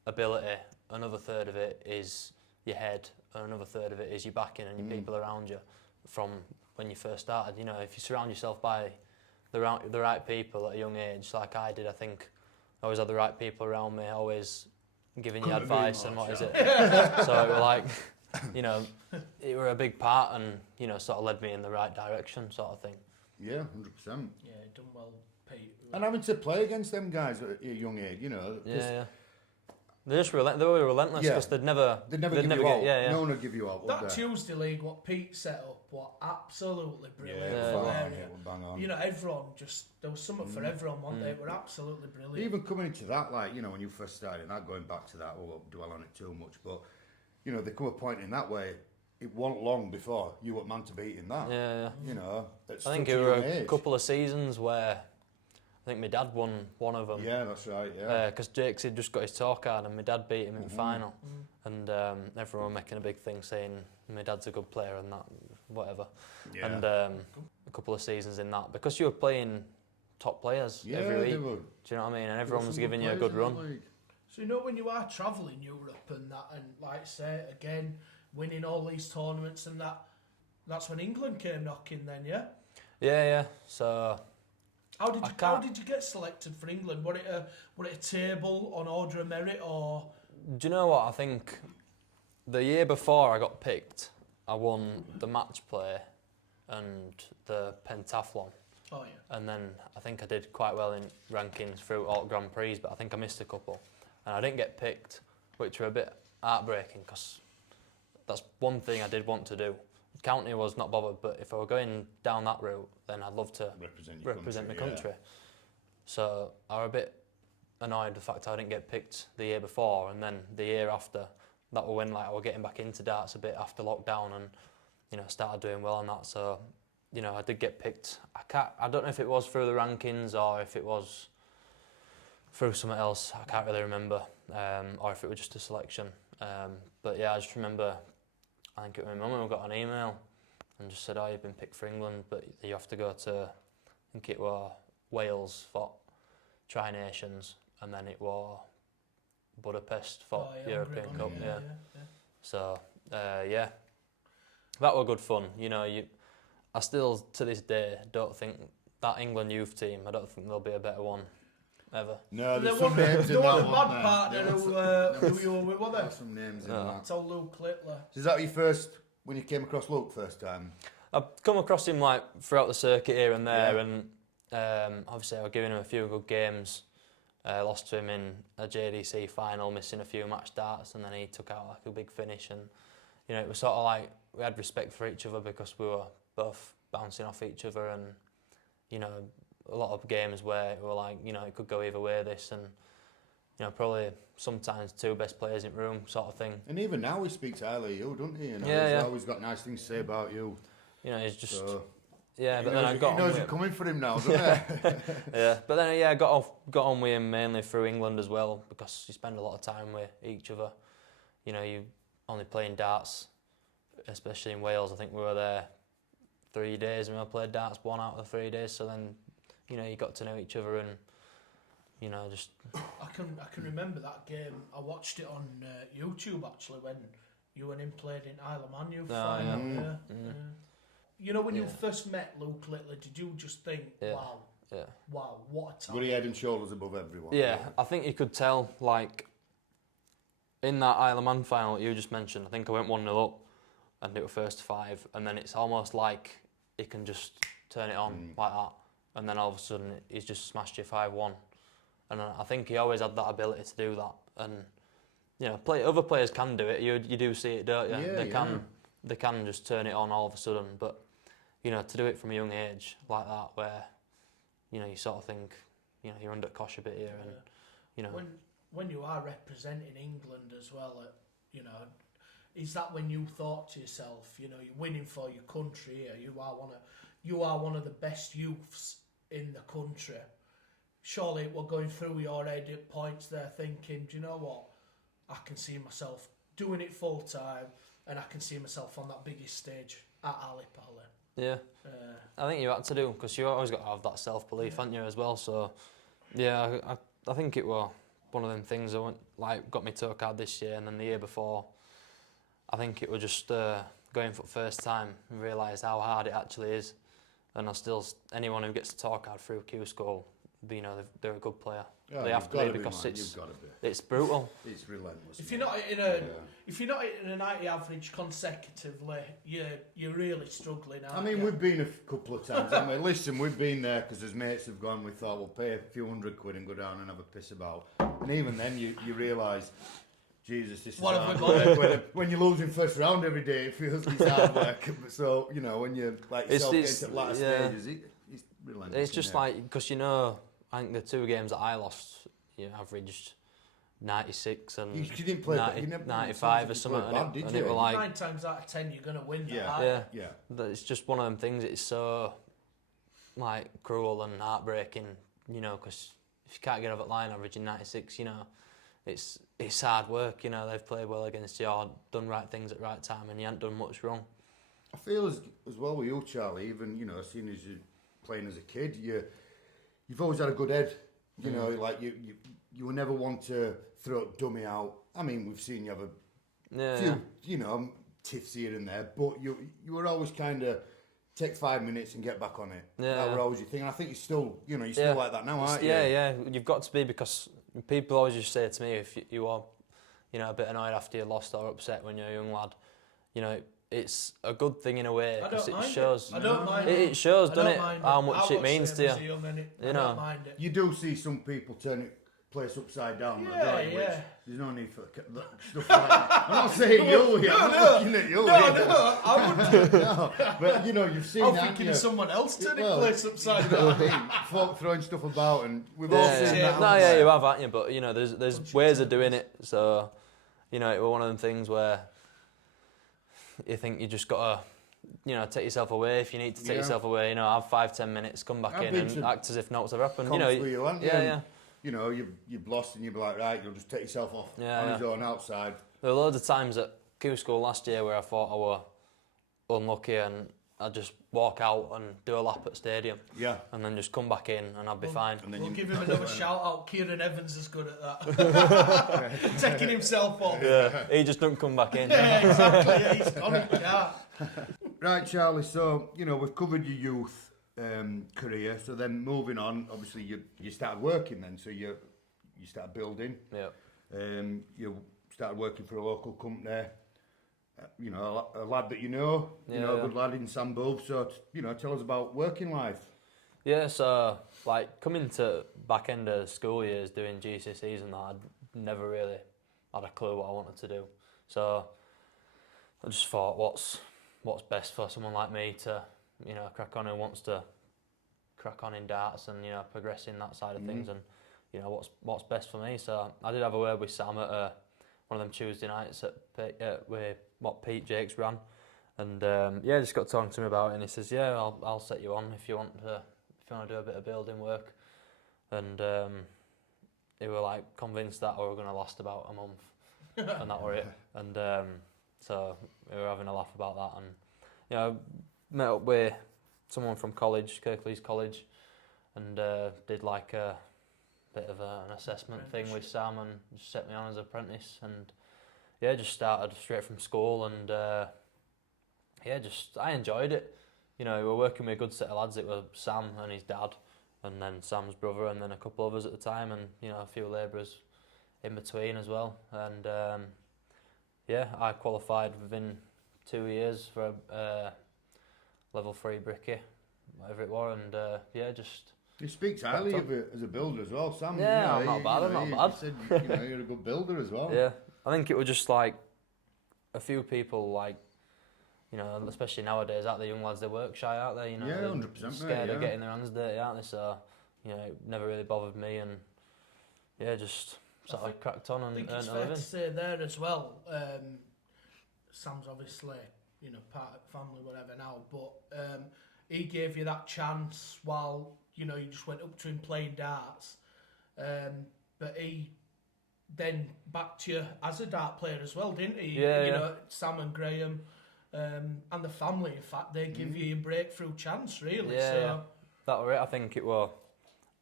ability, another third of it is your head, and another third of it is your backing and your people around you from when you first started. You know, if you surround yourself by the right people at a young age, like I did, I think I always had the right people around me, always giving you advice and what is it. So it were like, you know, it were a big part, and you know, sort of led me in the right direction, sort of thing. Yeah, 100%. Yeah, done well, Pete. And having to play against them guys at a young age, you know. Yeah. They were relentless Yeah. because they'd never They'd never give you out. yeah. No one would give you out, would That they? Tuesday league, what Pete set up, was absolutely brilliant. Yeah, for bang on, area. it would bang on. You know, everyone just, there was something for everyone, wasn't there? It were absolutely brilliant. Even coming into that, like, you know, when you first started, not going back to that, I won't dwell on it too much, but, you know, there come a point in that way, it wasn't long before you were man to beat in that. Yeah. You know, at I such think a it were young a age. couple of seasons where I think my dad won one of them. Yeah, that's right, yeah. Because Jake's had just got his tour card and my dad beat him in the final. And everyone were making a big thing saying my dad's a good player and that, whatever. Yeah. And a couple of seasons in that. Because you were playing top players every week. They were. Do you know what I mean? And everyone was Some giving you a players good in the run. league. So, you know, when you are travelling Europe and that, and like say, again, winning all these tournaments and that, that's when England came knocking then, yeah? Yeah. So How can't- did you get selected for England? Was it a table on order of merit, or...? do you know what? I think the year before I got picked, I won the match play and the pentathlon. Oh, yeah. And then I think I did quite well in rankings through all Grand Prix, but I think I missed a couple. And I didn't get picked, which were a bit heartbreaking because that's one thing I did want to do. County was not bothered, but if I were going down that route, then I'd love to represent my country. So I was a bit annoyed with the fact I didn't get picked the year before, and then the year after, that was when like I was getting back into darts a bit after lockdown, and you know started doing well on that. So you know I did get picked. I don't know if it was through the rankings or if it was through something else. I can't really remember, or if it was just a selection. But yeah, I just remember. I think it was my mum who got an email and just said, "Oh, you've been picked for England, but you have to go to, I think it was Wales for Tri-Nations, and then it was Budapest for European Cup." Yeah. So yeah, that was good fun. You know, I still to this day don't think that England youth team. I don't think there'll be a better one ever. No, There there's some names in was that a one. bad partner who you were with, wasn't there? There's some names in No. that. Told Luke Littler. Is that your first, when you came across Luke first time? I've come across him like throughout the circuit here and there, Yeah. and obviously I was giving him a few good games. Lost to him in a JDC final, missing a few match starts, and then he took out like a big finish. And you know, it was sort of like we had respect for each other because we were both bouncing off each other, and you know, a lot of games where we were like, you know, it could go either way. This and you know, probably sometimes two best players in the room, sort of thing. And even now he speaks highly of you, doesn't he? You know, Yeah, he's yeah. always got nice things to say about you. You know, he's just So, yeah. he But then knows, I got he knows on you're with coming for him now, doesn't he? yeah. But then yeah, I got on with him mainly through England as well because you spend a lot of time with each other. You know, you only playing darts, especially in Wales. I think we were there 3 days and we played darts 1 out of the 3 days. So then, you know, you got to know each other and, you know, just... I can remember that game. I watched it on YouTube actually when you and him played in Isle of Man Youth final. Yeah. You know, when you first met Luke Littler, did you just think, wow, what a talent? But he head and shoulders above everyone. Yeah, I think you could tell, like, in that Isle of Man final that you just mentioned, I think I went 1-0 up and it was first to 5, and then it's almost like he can just turn it on like that, and then all of a sudden he's just smashed you 5-1. And I think he always had that ability to do that. And, you know, other players can do it. You do see it, don't you? Yeah, They can just turn it on all of a sudden. But, you know, to do it from a young age like that where, you know, you sort of think, you know, you're under cosh a bit here and, you know... When you are representing England as well, you know, is that when you thought to yourself, you know, you're winning for your country here, you are one of the best youths in the country. Surely we're going through your head at points there thinking, do you know what, I can see myself doing it full time and I can see myself on that biggest stage at Ali Pali. Yeah, I think you had to do because you always got to have that self-belief, haven't you, as well? So, yeah, I think it was one of them things that got me to a card this year, and then the year before, I think it was just going for the first time and realise how hard it actually is. And anyone who gets a tour card through Q School you know, they're a good player. Yeah, they have to be because it's brutal. It's relentless. If you're not hitting a 90 average consecutively, you're really struggling. I mean, we've been a couple of times. I mean, listen, we've been there because as mates have gone, we thought we'll pay a few £100 and go down and have a piss about. And even then, you realise, Jesus, this is hard work. When you're losing first round every day, it feels it's hard work. So, you know, when you're like yourself getting to latter stages, it's relentless. It's just like, because, you know, I think the 2 games that I lost, you averaged 96 and you didn't play 95 or something. Bad, and it were like 9 times out of 10 you're going to win. Yeah. It's just one of them things. It's so like cruel and heartbreaking, you know, because if you can't get over the line averaging 96, you know, it's hard work. You know, they've played well against you, or done right things at the right time, and you haven't done much wrong. I feel as well with you, Charlie. Even, you know, seeing as you're playing as a kid, you've always had a good head. You know, like you were never one to throw a dummy out. I mean, we've seen you have a few, you know, tiffs here and there, but you were always kind of take 5 minutes and get back on it. Yeah, that were always your thing. And I think you're still like that now, aren't you? Yeah. You've got to be, because people always just say to me, if you are, you know, a bit annoyed after you lost or upset when you're a young lad, you know, it's a good thing in a way, because it shows. I don't mind it shows, doesn't it, how much it means to you. You know, you do see some people turn it place upside down. Which there's no need for stuff like that. I'm not saying you. I'm not looking at you. No, I wouldn't. No, but you know, you've seen. I'm thinking of someone else turning place upside down. Folk throwing stuff about, and we've all seen that. No, yeah, you have, haven't you? But you know, there's ways of doing it. So, you know, it was one of them things where you think you just gotta, you know, take yourself away if you need to take yourself away. You know, have 5-10 minutes, come back in, and act as if nothing's ever happened. You know, You know, you've lost, and you'll be like, right, you'll just take yourself off on his own outside. There were loads of times at Q School last year where I thought I were unlucky, and I'd just walk out and do a lap at stadium. Yeah. And then just come back in and I'd be fine. And then we'll give him another shout out. Kieran Evans is good at that. Taking himself off. Yeah, he just don't come back in. Yeah, exactly. Yeah, he's gone in the car. Right, Charlie, so, you know, we've covered your youth career. So then moving on, obviously you started working then. So you started building. Yeah. You started working for a local company. You know, a lad that you know, a good lad in Sam Booth. So, you know, tell us about working life. Yeah, so, like, coming to back end of school years, doing GCSEs and that, I'd never really had a clue what I wanted to do. So, I just thought, what's best for someone like me to, you know, crack on, who wants to crack on in darts and, you know, progress in that side of things, and, you know, what's best for me. So, I did have a word with Sam at one of them Tuesday nights with what Pete Jakes ran, and just got talking to him about it, and he says, I'll set you on if you want to do a bit of building work, and he were like convinced that we were going to last about a month, and that were it, and so we were having a laugh about that, and you know, met up with someone from college, Kirklees College, and did like a bit of an assessment thing with Sam, and just set me on as an apprentice, and just started straight from school, and I enjoyed it. You know, we were working with a good set of lads. It was Sam and his dad, and then Sam's brother, and then a couple of us at the time, and you know, a few labourers in between as well. And I qualified within 2 years for a level 3 brickie, whatever it was, and just. He speaks highly of it as a builder as well, Sam. Yeah, you know, I'm not bad. He said, you know, you're a good builder as well. Yeah, I think it was just like a few people, like, you know, especially nowadays, the young lads, they work shy, aren't they? You know, 100%. Scared of getting their hands dirty, aren't they? So, you know, it never really bothered me, and just sort of cracked on and earned a living. I think it's fair to say there as well. Sam's obviously, you know, part of the family, whatever now, but he gave you that chance while, you know, you just went up to him playing darts, but he then backed you as a dart player as well, didn't he? You know, Sam and Graham and the family, in fact, they give you a breakthrough chance, really. So that were it. I think it was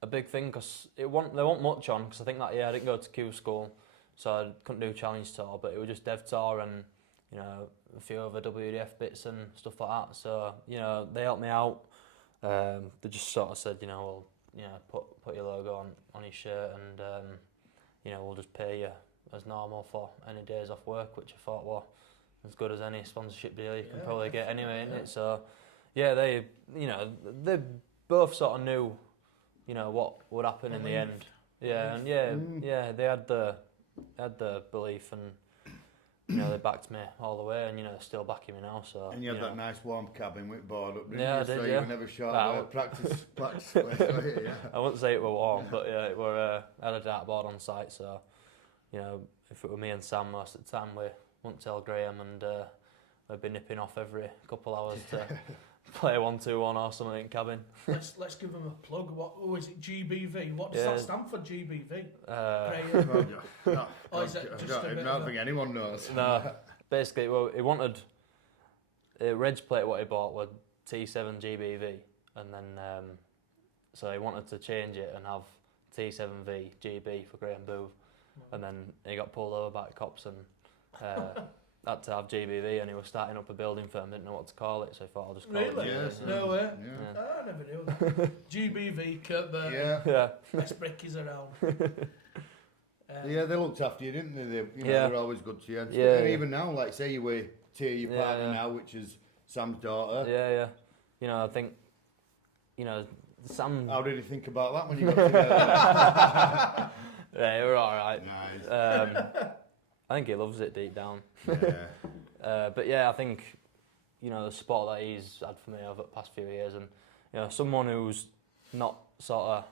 a big thing, because there wasn't much on, because I think that year I didn't go to Q School, so I couldn't do Challenge Tour, but it was just Dev Tour and, you know, a few other WDF bits and stuff like that. So, you know, they helped me out. They just sort of said, you know, well, put your logo on your shirt, and we'll just pay you as normal for any days off work, which I thought were as good as any sponsorship deal you can probably get anyway, innit? So they both sort of knew, what would happen in the end. Yeah, and they had the belief, and they backed me all the way, and they're still backing me now. So and you had that nice warm cabin with board up, didn't yeah, you? I did, so yeah. You were never short of practice place, yeah. I wouldn't say it were warm, but yeah, it were. I had a dartboard on site, so if it were me and Sam most of the time, we wouldn't tell Graham, and we'd be nipping off every couple hours to play 1-2-1 or something in cabin. Let's give them a plug. What is it? GBV. What does that stand for? GBV. I don't think anyone knows. No, basically, he wanted Red's plate. What he bought was T7 GBV, and then so he wanted to change it and have T7V GB for Graham Booth, and then he got pulled over by cops and had to have GBV, and he was starting up a building firm, didn't know what to call it, so he thought I'll just call it GBV. Yes, No way. Yeah. I never knew that. GBV, Kurt Burton. Yeah. Best brickies around. Yeah, they looked after you, didn't they? Yeah. They're always good to you. And Yeah. even now, like say you were your partner now, which is Sam's daughter. Yeah. I think, Sam... How did you think about that when you got together? Yeah, you were alright. Nice. I think he loves it deep down. Yeah. But yeah, I think, the support that he's had for me over the past few years, and, someone who's not sort of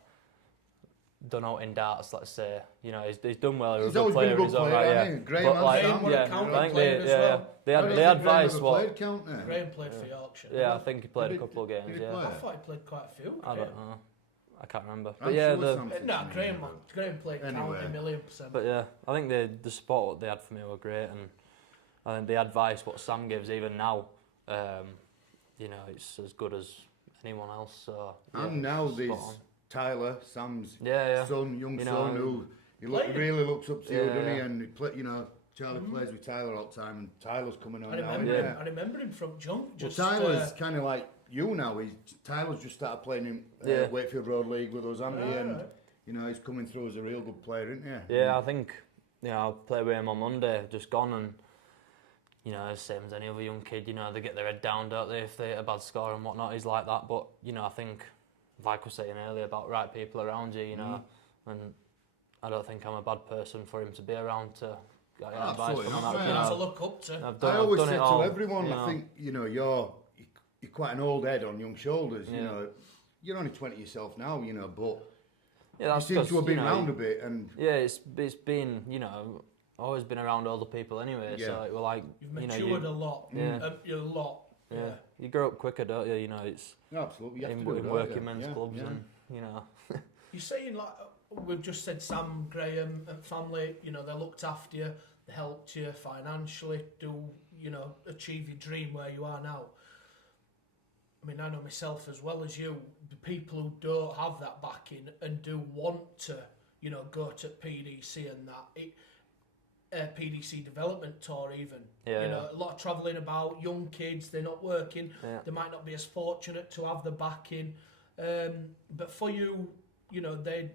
done out in darts, let's say, he's done well. He's always been a good player, hasn't he? Graham they advised Graham played for Yorkshire. Yeah, I think he played a couple of games. I thought he played quite a few. I don't know. I can't remember. But Graham played anyway. county 1,000,000%. But yeah, I think the support they had for me were great, and I think the advice what Sam gives even now, it's as good as anyone else. So and now there's Tyler, Sam's son, young son, who really looks up to you, doesn't he? And Charlie plays with Tyler all the time, and Tyler's coming on now. I remember him from jump. Tyler's kind of like you now. Tyler's just started playing in Wakefield Road League with us, hasn't he? And he's coming through as a real good player, isn't he? Yeah, I think I'll play with him on Monday. Just gone, and same as any other young kid. They get their head down, don't they? If they hit a bad score and whatnot, he's like that. But I think, like I was saying earlier about right people around you, and I don't think I'm a bad person for him to be around to get advice from that. To look up to. I always say to everyone, I think you're quite an old head on young shoulders. You're only 20 yourself now, but you seem to have been around a bit, and it's been always been around older people anyway. So it were like you've matured a lot. A lot. Yeah, you grow up quicker, don't you? It's absolutely in working men's clubs, and You're saying like we've just said, Sam, Graham, and family. They looked after you, they helped you financially, achieve your dream where you are now. I mean, I know myself as well as you. The people who don't have that backing and do want to, go to PDC and that. PDC development tour even. A lot of travelling about, young kids, they're not working, they might not be as fortunate to have the backing, but for you, they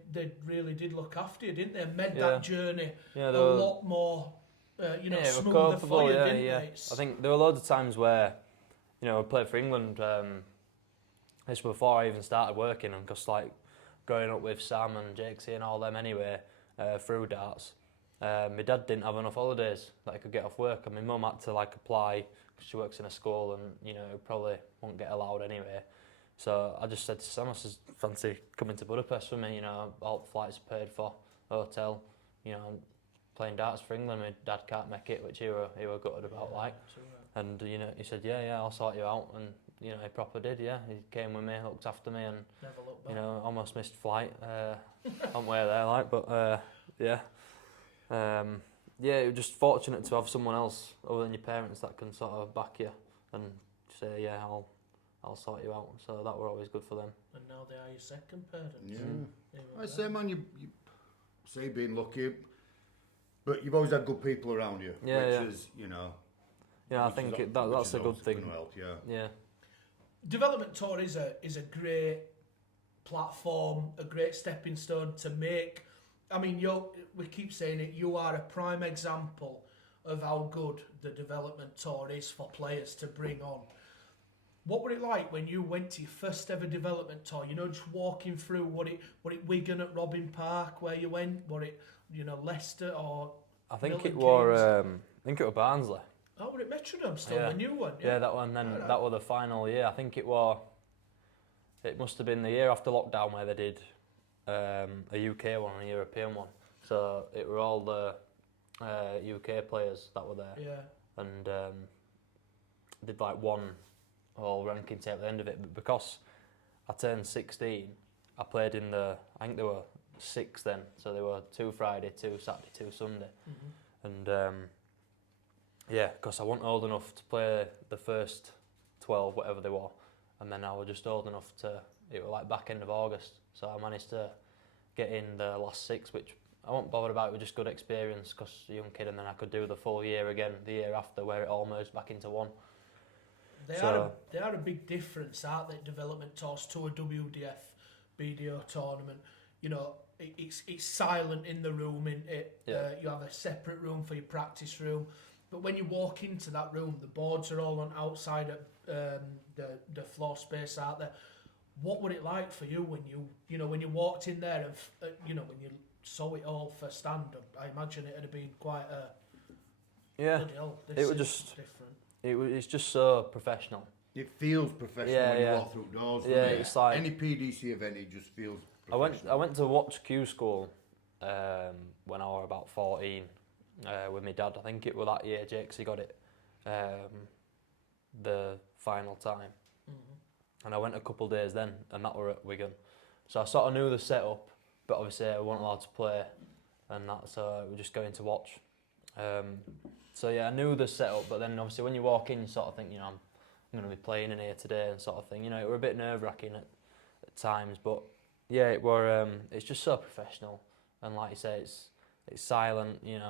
really did look after you, didn't they? Made that journey a lot more smoother for you, didn't they? I think there were loads of times where I played for England, this was before I even started working, and just like growing up with Sam and Jakesy and all them anyway, through darts. My dad didn't have enough holidays that I could get off work, and my mum had to apply because she works in a school, and probably won't get allowed anyway. So I just said to Sam, I said, fancy coming to Budapest with me, all flights paid for, hotel, playing darts for England. My dad can't make it, which he were gutted about, and he said, yeah, I'll sort you out, and he proper did, he came with me, looked after me, and almost missed flight on the way there, but you're just fortunate to have someone else other than your parents that can sort of back you and say, I'll sort you out. So that were always good for them. And now they are your second parents. Yeah. I say, man, you say being lucky, but you've always had good people around you, which is, I think that's a good thing. Help, yeah. Development tour is a great platform, a great stepping stone to make. I mean, we keep saying it, you are a prime example of how good the development tour is for players to bring on. What were it like when you went to your first ever development tour? You know, just walking through, what it Wigan at Robin Park where you went? What it, you know, Leicester or I think Milton it were Keynes? Barnsley. Oh, were it Metronome still, the new one? Yeah, that one. Then that was the final year. I think it must have been the year after lockdown where they did a UK one and a European one. So it were all the UK players that were there. Yeah. And did like one whole ranking tape at the end of it. But because I turned 16, I played in I think there were 6 then. So there were 2 Friday, 2 Saturday, 2 Sunday. Mm-hmm. And yeah, because I wasn't old enough to play the first 12, whatever they were. And then I was just old enough it was like back end of August. So I managed to get in the last 6, which I wasn't bothered about. It was just good experience because a young kid, and then I could do the full year again the year after where it all merged back into one. They are a big difference, aren't they, development tours to a WDF BDO tournament. You know, it's silent in the room, isn't it? Yeah. You have a separate room for your practice room. But when you walk into that room, the boards are all on outside of the floor space out there. What were it like for you when when you walked in there and when you saw it all first hand? I imagine it'd have been quite a bloody hell, this is different. It's just so professional. It feels professional when you walk through doors. Yeah, it's like any PDC event, it just feels professional. I went to watch Q School when I was about 14 with my dad. I think it was that year Jakesy got it the final time. And I went a couple of days then, and that were at Wigan. So I sort of knew the setup, but obviously I wasn't allowed to play, and that, so we were just going to watch. So yeah, I knew the setup, but then obviously when you walk in, you sort of think, I'm going to be playing in here today, and sort of thing. It were a bit nerve-wracking at times, but yeah, it's just so professional, and like you say, it's silent. You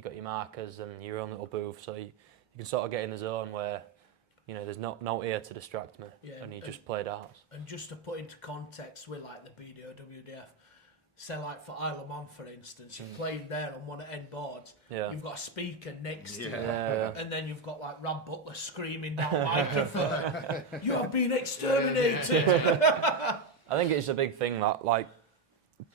got your markers and your own little booth, so you can sort of get in the zone where. There's no ear to distract me, and you just play darts. And just to put into context with like the BDO WDF, say like for Isle of Man for instance, you're playing there on one of end boards, you've got a speaker next to you, and then you've got like Rab Butler screaming down microphone, "You have been exterminated!" I think it's a big thing that like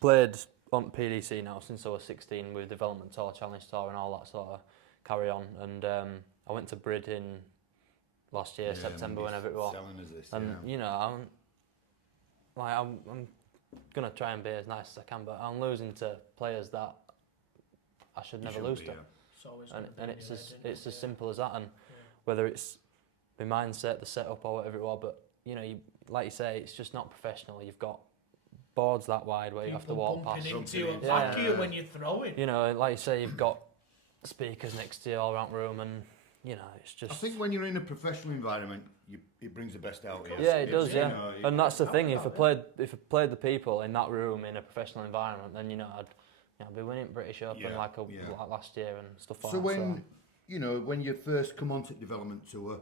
played on PDC now since I was 16 with Development Tour, Challenge Tour and all that sort of carry on, and I went to Brid in last year, September, whenever it was. And I'm gonna try and be as nice as I can, but I'm losing to players that I should never lose to. And it's as simple as that. And whether it's the mindset, the setup, or whatever it was, but like you say, it's just not professional. You've got boards that wide where you have to walk past. Into you and back you when you're throwing. Like you say, you've got speakers next to you all around the room, and it's just. I think when you're in a professional environment, it brings the best out of you. Yeah, it does. Yeah, and that's the thing. If I played the people in that room in a professional environment, then I'd be winning British Open like last year and stuff like that. So when you first come onto development tour,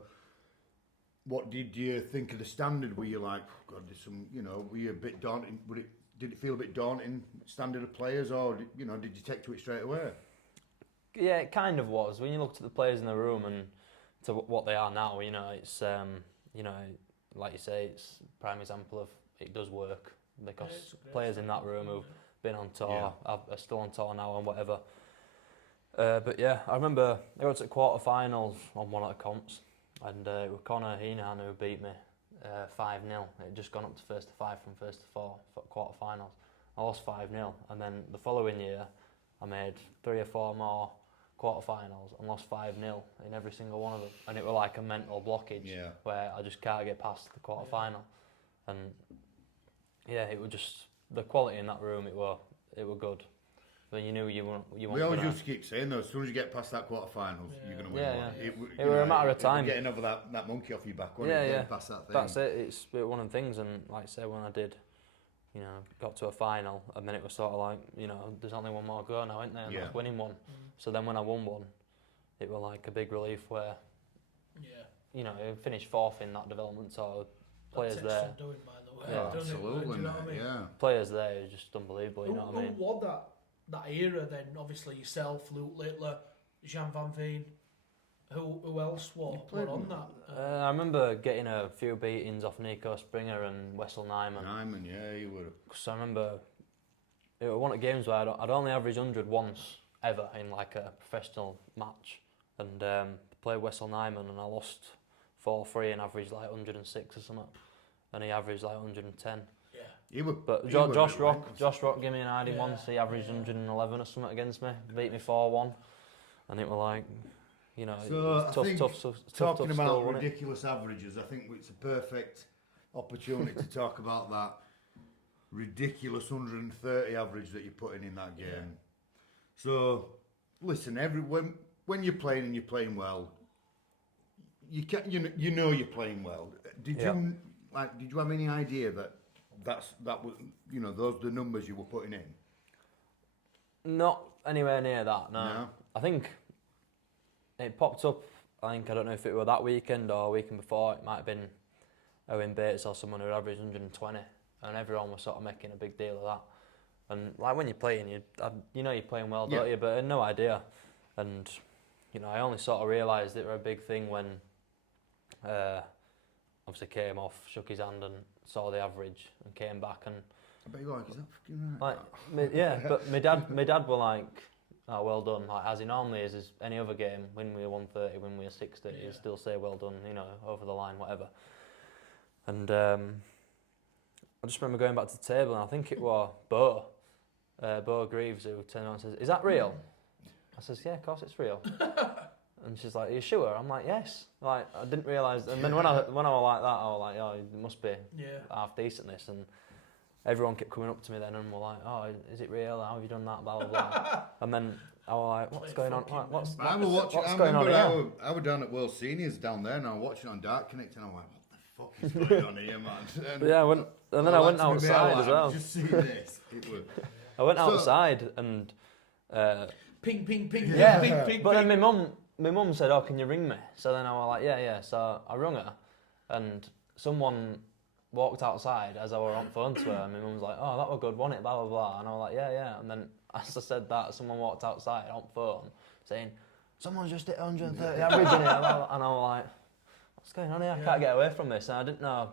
what did you think of the standard? Were you like, oh God, there's some, were you a bit daunting? Did it feel a bit daunting, standard of players, or did you take to it straight away? Yeah, it kind of was. When you looked at the players in the room and to what they are now, it's like you say, it's a prime example of it does work, because players in that room who've been on tour are still on tour now and whatever. But yeah, I remember I got to the quarter-finals on one of the comps, and it was Conor Heenan who beat me 5-0. It had just gone up to first to 5 from first to 4 for quarter-finals. I lost 5-0, and then the following year I made 3 or 4 more quarter-finals and lost 5-0 in every single one of them, and it was like a mental blockage where I just can't get past the quarter-final. And it was just the quality in that room. It were good. But you knew you weren't. We always used to keep saying though, as soon as you get past that quarter-finals, you're going to win. It was a matter of time. Getting over that monkey off your back. Getting past that thing. That's it. It's one of the things, and like I say, when I did, got to a final, and then it was sort of like, there's only one more go now, isn't there? And that's winning one. So then when I won one, it was like a big relief where, I finished 4th in that development tour players takes there. some doing, by the way. Yeah, doesn't it? Absolutely, Do you know mate, what I mean? yeah. Players there are just unbelievable. You know what I mean? Who won that era then? Obviously yourself, Luke Littler, Jan Van Veen. Who else were on that? I remember getting a few beatings off Nico Springer and Wessel Nyman. Nyman, yeah, you were. So I remember it was one of the games where I'd only averaged 100 once ever in like a professional match, and played Wessel Nyman and I lost 4-3 and averaged like 106 or something, and he averaged like 110. Yeah. You were. But you were Josh relentless. Rock gave me an hiding once. He averaged 111 or something against me, beat me 4-1, and it was like, you know, So it's I think tough talking about still, wasn't it? ridiculous averages, I think it's a perfect opportunity to talk about that ridiculous 130 average that you're putting in that game. Yeah. So, listen, when you're playing and you're playing well, you know you're playing well. Did you have any idea that was those the numbers you were putting in? Not anywhere near that. No. No? I think it popped up. I don't know if it were that weekend or weekend before. It might have been Owen Bates or someone who averaged 120, and everyone was sort of making a big deal of that. And like when you're playing, you know you're playing well, don't you? But I had no idea. And I only sort of realised it were a big thing when obviously came off, shook his hand and saw the average and came back and I bet you're like, is that fucking right? but my dad were like, oh, well done, like as he normally is any other game, when we were 130, when we were 60, he'd still say well done, over the line, whatever. And I just remember going back to the table and I think it was Bo Greaves who turned around and says, is that real? I says, yeah, of course it's real. And she's like, are you sure? I'm like, yes. Like, I didn't realise. And then when I was like that, I was like, oh, it must be half decent this. And everyone kept coming up to me then and were like, oh, is it real? How have you done that? Blah, blah, blah. And then I was like, what's going on? What's going on here? I was down at World Seniors down there and I was watching on Dark Connect and I went, what the fuck is going on here, man? And yeah, and then I went outside as well. Just see this. I went outside and... ping, ping, yeah, ping, ping, but then my mum said, oh, can you ring me? So then I was like, yeah. So I rung her and someone walked outside as I were on phone to her and my mum was like, oh, that was good, wasn't it? Blah, blah, blah. And I was like, yeah. And then as I said that, someone walked outside on phone saying, someone's just hit 130 average in here. And I was like, what's going on here? I can't get away from this. And I didn't know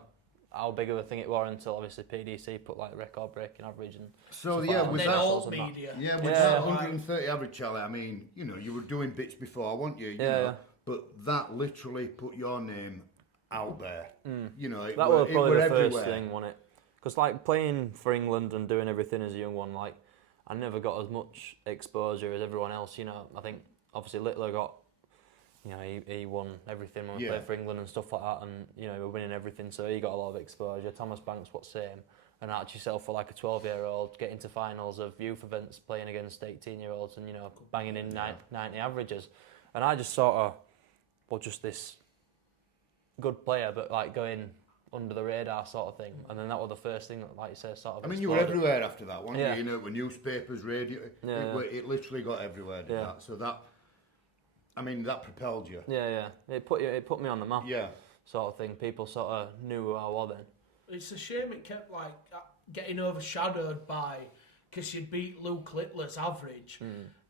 how big of a thing it was until obviously PDC put like record-breaking average and so yeah, was that alt media? Yeah, with that 130 average, Charlie. I mean, you were doing bits before, weren't you? You know, but that literally put your name out there. That was probably the first thing, wasn't it? Because like playing for England and doing everything as a young one, like I never got as much exposure as everyone else. I think obviously Littler got. He won everything when we played for England and stuff like that, and we were winning everything, so he got a lot of exposure. Thomas Banks, what's same, and Archie Self for like a 12-year-old getting to finals of youth events, playing against 18-year-olds, and banging in 90 averages, and I just sort of, just this good player, but like going under the radar sort of thing, and then that was the first thing that, like you said, sort of. I mean, you were everywhere after that, weren't you? With newspapers, radio, it literally got everywhere. That. So that. I mean, that propelled you. Yeah. It put me on the map. Yeah. Sort of thing. People sort of knew who I was then. It's a shame it kept like getting overshadowed by because you'd beat Luke Littler's average.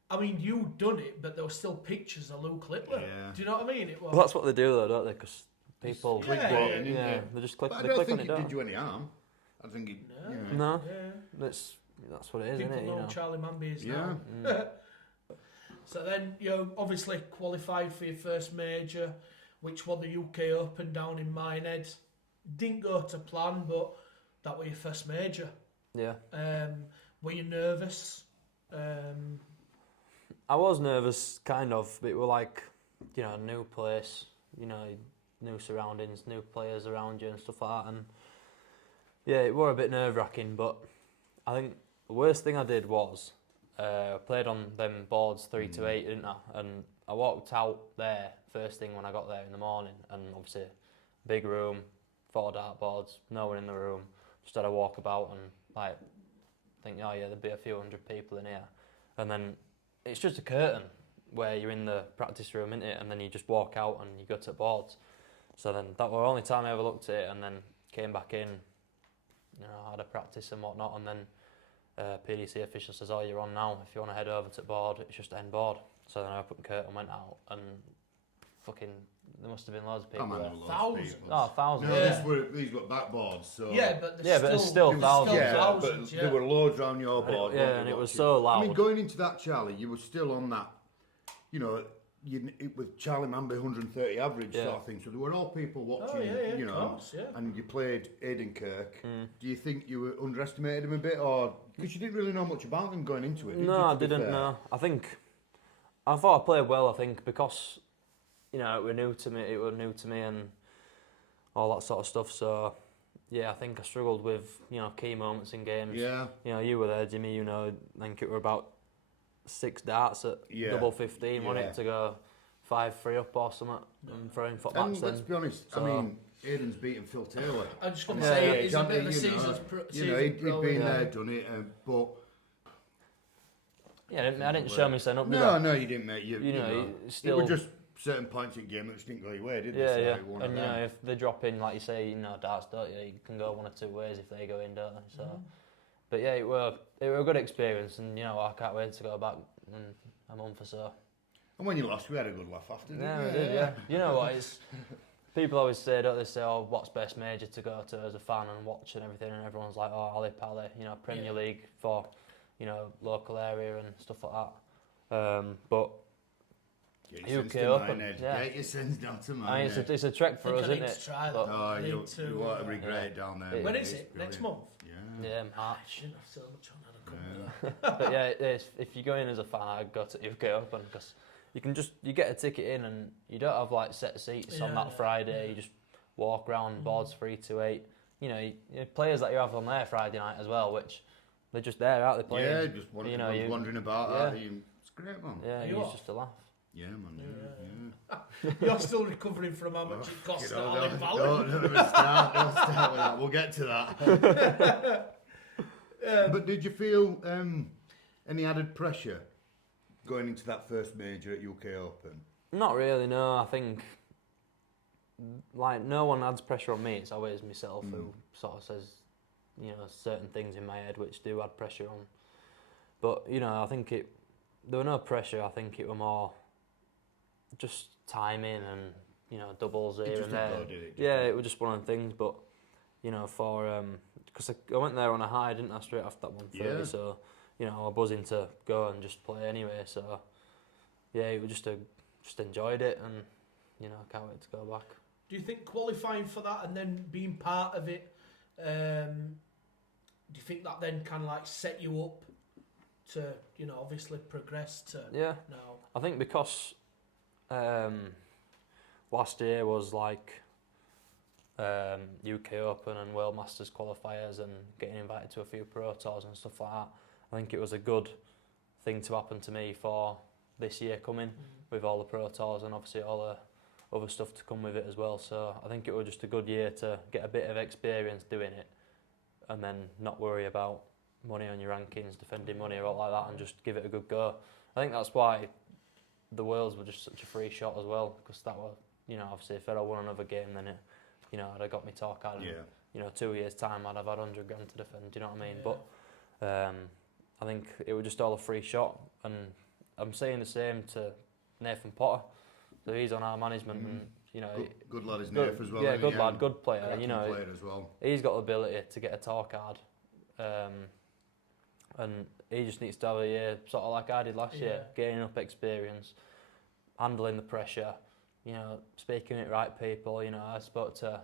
I mean, you'd done it, but there were still pictures of Luke Littler. Yeah. Do you know what I mean? It was. Well, that's what they do though, don't they? Because people they just click. But they I don't click think on it it. did you any harm. I think it. No. That's what it is, People isn't it? know Charlie Manby is now. So then you obviously qualified for your first major, which was the UK Open down in Minehead. Didn't go to plan, but that was your first major. Yeah. Were you nervous? I was nervous, kind of. It was like, a new place, new surroundings, new players around you and stuff like that. And yeah, it were a bit nerve-wracking, but I think the worst thing I did was I played on them boards 3 to 8, didn't I? And I walked out there first thing when I got there in the morning, and obviously big room, 4 dartboards, no one in the room. Just had a walk about and like think, oh yeah, there'd be a few hundred people in here, and then it's just a curtain where you're in the practice room, isn't it? And then you just walk out and you go to the boards. So then that was the only time I ever looked at it, and then came back in, you know, had a practice and whatnot, and then PDC official says, "Oh, you're on now. If you want to head over to board, it's just end board." So then I opened Kurt and went out, and fucking, there must have been loads of people there. Thousands. Oh, thousands. No, Yeah. these were backboards, so... Yeah, but there's still thousands. Thousands, but there were loads around your board. And it was so loud. I mean, going into that, Charlie, you were still on that, you know, with Charlie Manby 130 average sort of thing. So there were all people watching, you know, of course, and you played Aidan Kirk. Do you think you underestimated him a bit, or because you didn't really know much about him going into it? No, I didn't. No, I thought I played well. I think because, you know, it was new to me, and all that sort of stuff. So yeah, I think I struggled with, you know, key moments in games. Yeah. You know, you were there, Jimmy. You know, I think it were about 6 darts at double 15, wasn't it, to go 5-3 up or something and throwing foot backs. And let's be honest, I mean, Aidan's beaten Phil Taylor. I was just going to say, it's a bit of a you know, he'd been there, done it, but... Yeah, I didn't show me setting up. No, you didn't, mate. You know, still... It were just certain points in the game that just didn't go your way, did they? Yeah, so and you know, if they drop in, like you say, you know, darts, don't you? You can go one or two ways if they go in, don't they? So, but yeah, it were a good experience, and you know, I can't wait to go back in a month or so. And when you lost, we had a good laugh after, didn't Yeah, we? we did, yeah. You know what, it's... People always say, don't they, say, oh, what's best major to go to as a fan and watch and everything, and everyone's like, oh, Ali Pally, you know, Premier League for, you know, local area and stuff like that. But Get your UK sins to Open, mine, Ed. yeah. Get your sins down to mine, I mean, it's a trek for us, isn't it? Try But- that. Oh, you won't regret it down there. When mate. is It's it? Next brilliant. month? Yeah. Yeah, I March. shouldn't have so much on that. I couldn't with that. But yeah, if you go in as a fan, I'd go to UK Open, because you get a ticket in and you don't have like set seats on that Friday. You just walk around, boards 3 to 8. You know, players that you have on there Friday night as well, which they're just there, out there playing. Yeah, just wandering about. Aren't you? It's great, man. Yeah, it's just a laugh. Yeah, man. Yeah. You're still recovering from how much it cost at Ali Pally. Don't start with that. We'll get to that. But did you feel any added pressure going into that first major at UK Open? Not really, no. I think like no one adds pressure on me. It's always myself who sort of says, you know, certain things in my head which do add pressure on. But you know, I think there were no pressure. I think it were more just timing and, you know, doubles here and there. Yeah, it was just one of the things. But you know, because I went there on a high, didn't I, straight after that 130. Yeah. So you know, I was buzzing to go and just play anyway. So yeah, it was just enjoyed it, and you know, I can't wait to go back. Do you think qualifying for that and then being part of it, do you think that then kind of like set you up to, you know, obviously progress to now? I think because last year was like UK Open and World Masters qualifiers and getting invited to a few Pro Tours and stuff like that. I think it was a good thing to happen to me for this year coming with all the Pro Tours and obviously all the other stuff to come with it as well. So I think it was just a good year to get a bit of experience doing it and then not worry about money on your rankings, defending money or all like that, and just give it a good go. I think that's why the Worlds were just such a free shot as well, because that was, you know, obviously if I'd have won another game, then it, you know, I'd have got me talk out. Yeah. You know, 2 years' time, I'd have had 100 grand to defend. Do you know what I mean? Yeah. But I think it was just all a free shot, and I'm saying the same to Nathan Potter. So he's on our management, and you know, good lad is Nathan as well. Yeah, good lad, good player. You know, player as well. He's got the ability to get a talk card, and he just needs to have a year, sort of like I did last year, gaining up experience, handling the pressure, you know, speaking with the right people. You know, I spoke to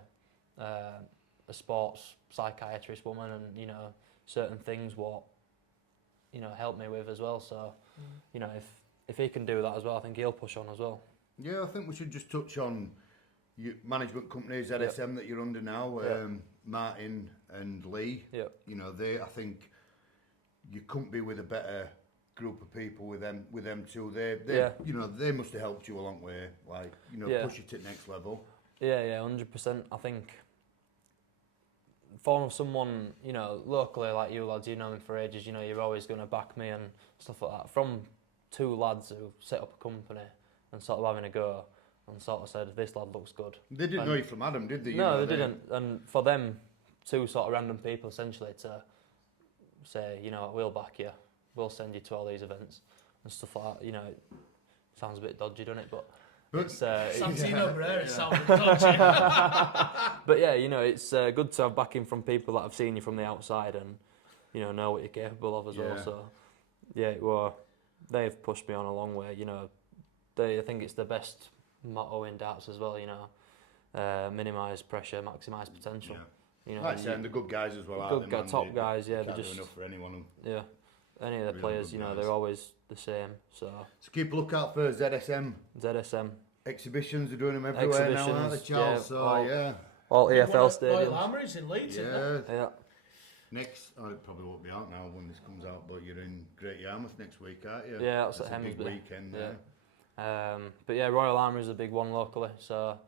a sports psychiatrist woman, and you know, certain things what, you know, helped me with as well. So, you know, if he can do that as well, I think he'll push on as well. Yeah, I think we should just touch on your management companies, LSM, that you're under now, Martin and Lee. Yep. You know, I think you couldn't be with a better group of people with them two. They you know, they must have helped you a long way, like, you know, push you to the next level. Yeah, 100%. I think for someone, you know, locally like you lads, you know me for ages, you know, you're always going to back me and stuff like that. From two lads who set up a company and sort of having a go, and sort of said, this lad looks good. They didn't know you from Adam, did they? No, they didn't. And for them, two sort of random people essentially to say, you know, we'll back you, we'll send you to all these events and stuff like that, you know, it sounds a bit dodgy, doesn't it? But it's... Santino Brera sounded dodgy. But yeah, you know, it's good to have backing from people that have seen you from the outside and, you know what you're capable of as well. So, yeah, well, they've pushed me on a long way, you know. I think it's the best motto in darts as well, you know. Minimise pressure, maximise potential. Yeah. You know, like I said, and the good guys as well, aren't good they, top guys, yeah. They're Can't just do enough for anyone. Yeah, any of the Really players, good you know, guys. they're always the same. So keep a lookout for ZSM. Exhibitions, they're doing them everywhere now, aren't they, Charles? Exhibitions, all EFL stadiums. Royal Armoury's in Leeds, isn't it? Yeah. Next, it probably won't be out now when this comes out, but you're in Great Yarmouth next week, aren't you? Yeah, that's a at big Hemsby. weekend there. But yeah, Royal Armoury's a big one locally, so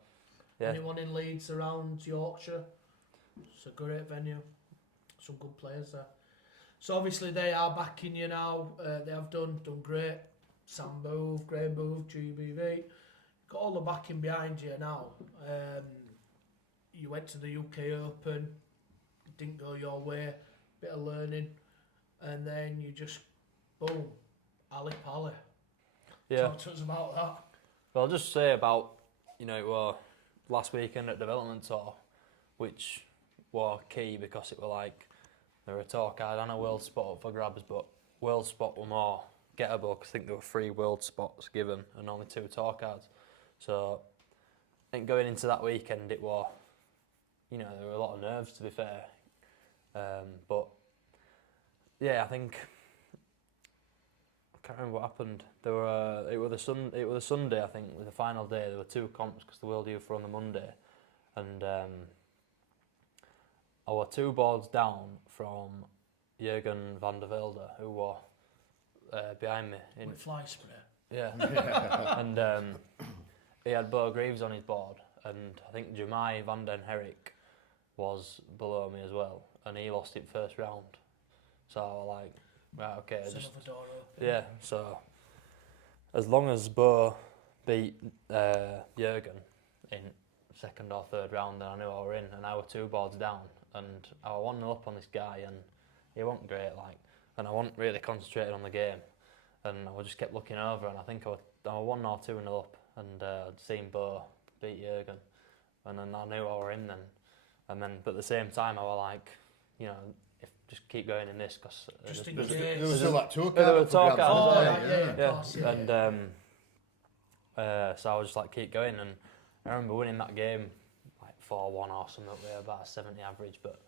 yeah. Anyone in Leeds around Yorkshire? It's a great venue. Some good players there. So obviously they are backing you now. They have done great. Sam Booth, Graham Booth, GBV. Got all the backing behind you now. You went to the UK Open. Didn't go your way. Bit of learning. And then you just, boom, Ali Pally. Yeah. Talk to us about that. Well, I'll just say about, you know, it were last weekend at Development Tour, which were key because it were like, there were a tour card and a world spot up for grabs, but world spot were more gettable because I think there were 3 world spots given and only 2 tour cards. So I think going into that weekend it was, you know, there were a lot of nerves to be fair. But yeah, I think I can't remember what happened. There were it was the Sunday, I think, was the final day. There were 2 comps because the World Youth were on the Monday, and I were 2 boards down from Jürgen van der Velde, who were behind me. With fly spray. Yeah. And he had Bo Greaves on his board, and I think Jamai van den Herrik was below me as well, and he lost it first round. So I was like, right, okay, yeah. So as long as Bo beat Jürgen in 2nd or 3rd round, then I knew I were in, and I were 2 boards down, and I was 1-0 up on this guy, and he wasn't great, like, and I wasn't really concentrated on the game, and I just kept looking over, and I think I was 1 or 2-0 up, and I'd seen Bo beat Jürgen, and then I knew I were in then, and then but at the same time I was like, you know, if just keep going in this because there was still that tour card. There were tour cards, yeah. And so I was just like keep going, and I remember winning that game like 4-1 or something, with about a 70 average, but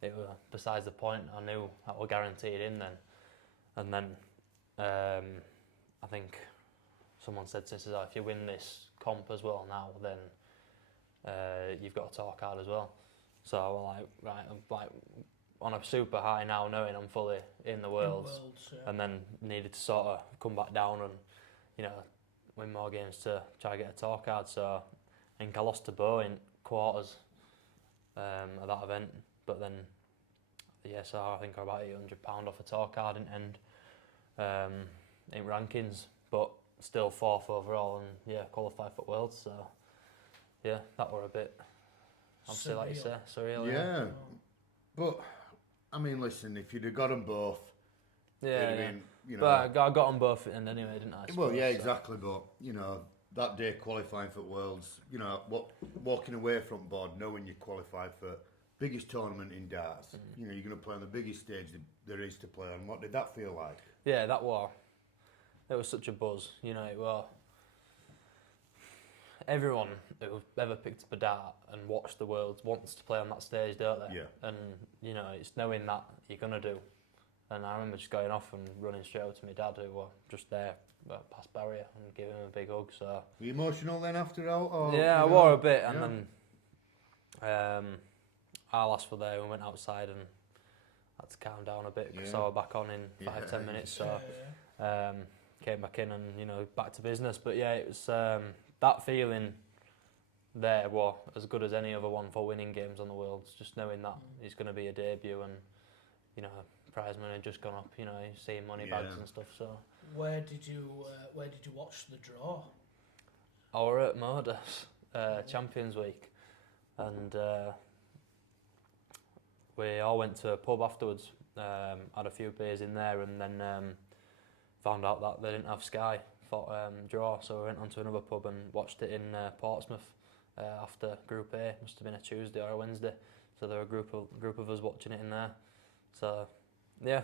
it was besides the point. I knew I was guaranteed in then, and then I think someone said to us, oh, if you win this comp as well now, then you've got a tour card as well. So I was like, right, I'm like on a super high now, knowing I'm fully in the Worlds, and then needed to sort of come back down and, you know, win more games to try to get a tour card. So I think I lost to Bo in quarters at that event, but then the ESR, I think I about £800 off a tour card in end in rankings, but still 4th overall, and yeah, qualified for Worlds. So yeah, that were a bit, obviously, like you say, surreal. Yeah, but I mean, listen, if you'd have got them both, yeah, been, you know. But I got on both and anyway, didn't I? Well, yeah, exactly. But you know, that day qualifying for Worlds, you know, walking away from board, knowing you qualified for biggest tournament in darts. You know, you're going to play on the biggest stage there is to play on. What did that feel like? Yeah, that was. It was such a buzz. You know, it was. Everyone who ever picked up a dart and watched the Worlds wants to play on that stage, don't they? Yeah. And you know, it's knowing that you're gonna do. And I remember just going off and running straight up to my dad, who was just there past barrier, and giving him a big hug. So. Were you emotional then after out? Or, yeah, I wore a bit, and then our lads were there, and we went outside and had to calm down a bit because I was back on in 5-10 minutes. So came back in and, you know, back to business. But yeah, it was that feeling there was as good as any other one for winning games on the Worlds. Just knowing that it's going to be a debut, and you know, prize money had just gone up. You know, seeing money bags and stuff. So where did you watch the draw? I were at Modus, Champions Week, and we all went to a pub afterwards, had a few beers in there, and then found out that they didn't have Sky for draw, so we went on to another pub and watched it in Portsmouth after Group A. Must have been a Tuesday or a Wednesday, so there were a group of us watching it in there. So yeah,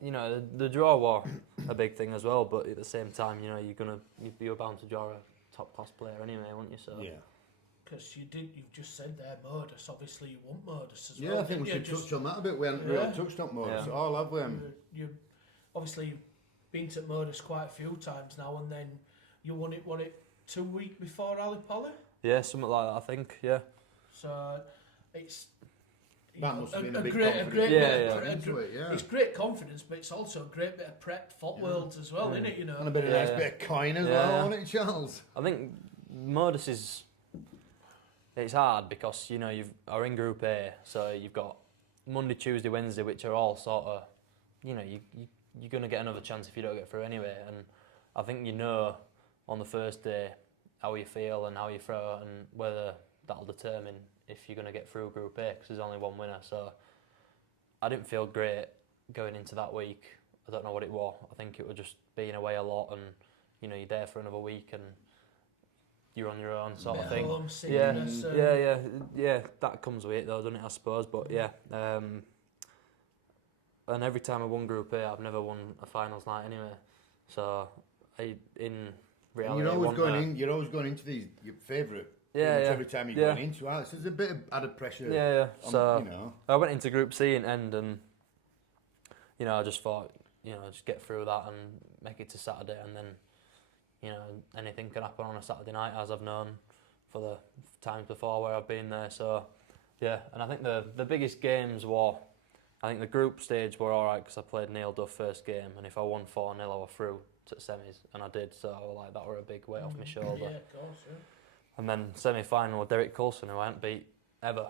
you know, the draw was a big thing as well, but at the same time, you know, you're bound to draw a top class player anyway, won't you? So Yeah. Because you've just said there, Modus. Obviously, you want Modus as Yeah, well. I think we should touch on that a bit. We haven't Yeah. really touched on Modus at all, have we? You obviously been to Modus quite a few times now, and then you won it 2 weeks before Ali Polly. yeah, something like that, I think. Yeah. So it's That must have been a big great confidence. bit Yeah, of into it, yeah. It's great confidence, but it's also a great bit of prep for worlds as well, isn't it? You know, And a bit of nice bit of coin as well, wasn't it, Charles? I think Modus it's hard because, you know, are in Group A, so you've got Monday, Tuesday, Wednesday, which are all sort of, you know, you're going to get another chance if you don't get through anyway. And I think you know on the first day how you feel and how you throw, and whether that'll determine if you're going to get through Group A, because there's only one winner. So I didn't feel great going into that week. I don't know what it was. I think it was just being away a lot, and you know, you're there for another week and you're on your own sort of thing. Yeah, that comes with it though, doesn't it, I suppose. But yeah, and every time I won Group A, I've never won a finals night anyway. So in reality, you're always going into these your favourite. Every time you go into it, so there's a bit of added pressure. Yeah. So you know, I went into Group C in end, and you know, I just thought, you know, just get through that and make it to Saturday, and then, you know, anything can happen on a Saturday night, as I've known for the times before where I've been there. So yeah, and I think the biggest games were, I think the group stage were alright because I played Neil Duff first game, and if I won 4-0 I was through to semis, and I did, so like that were a big weight off my shoulder. Yeah, of course, yeah. And then semi-final with Derek Coulson, who I hadn't beat ever.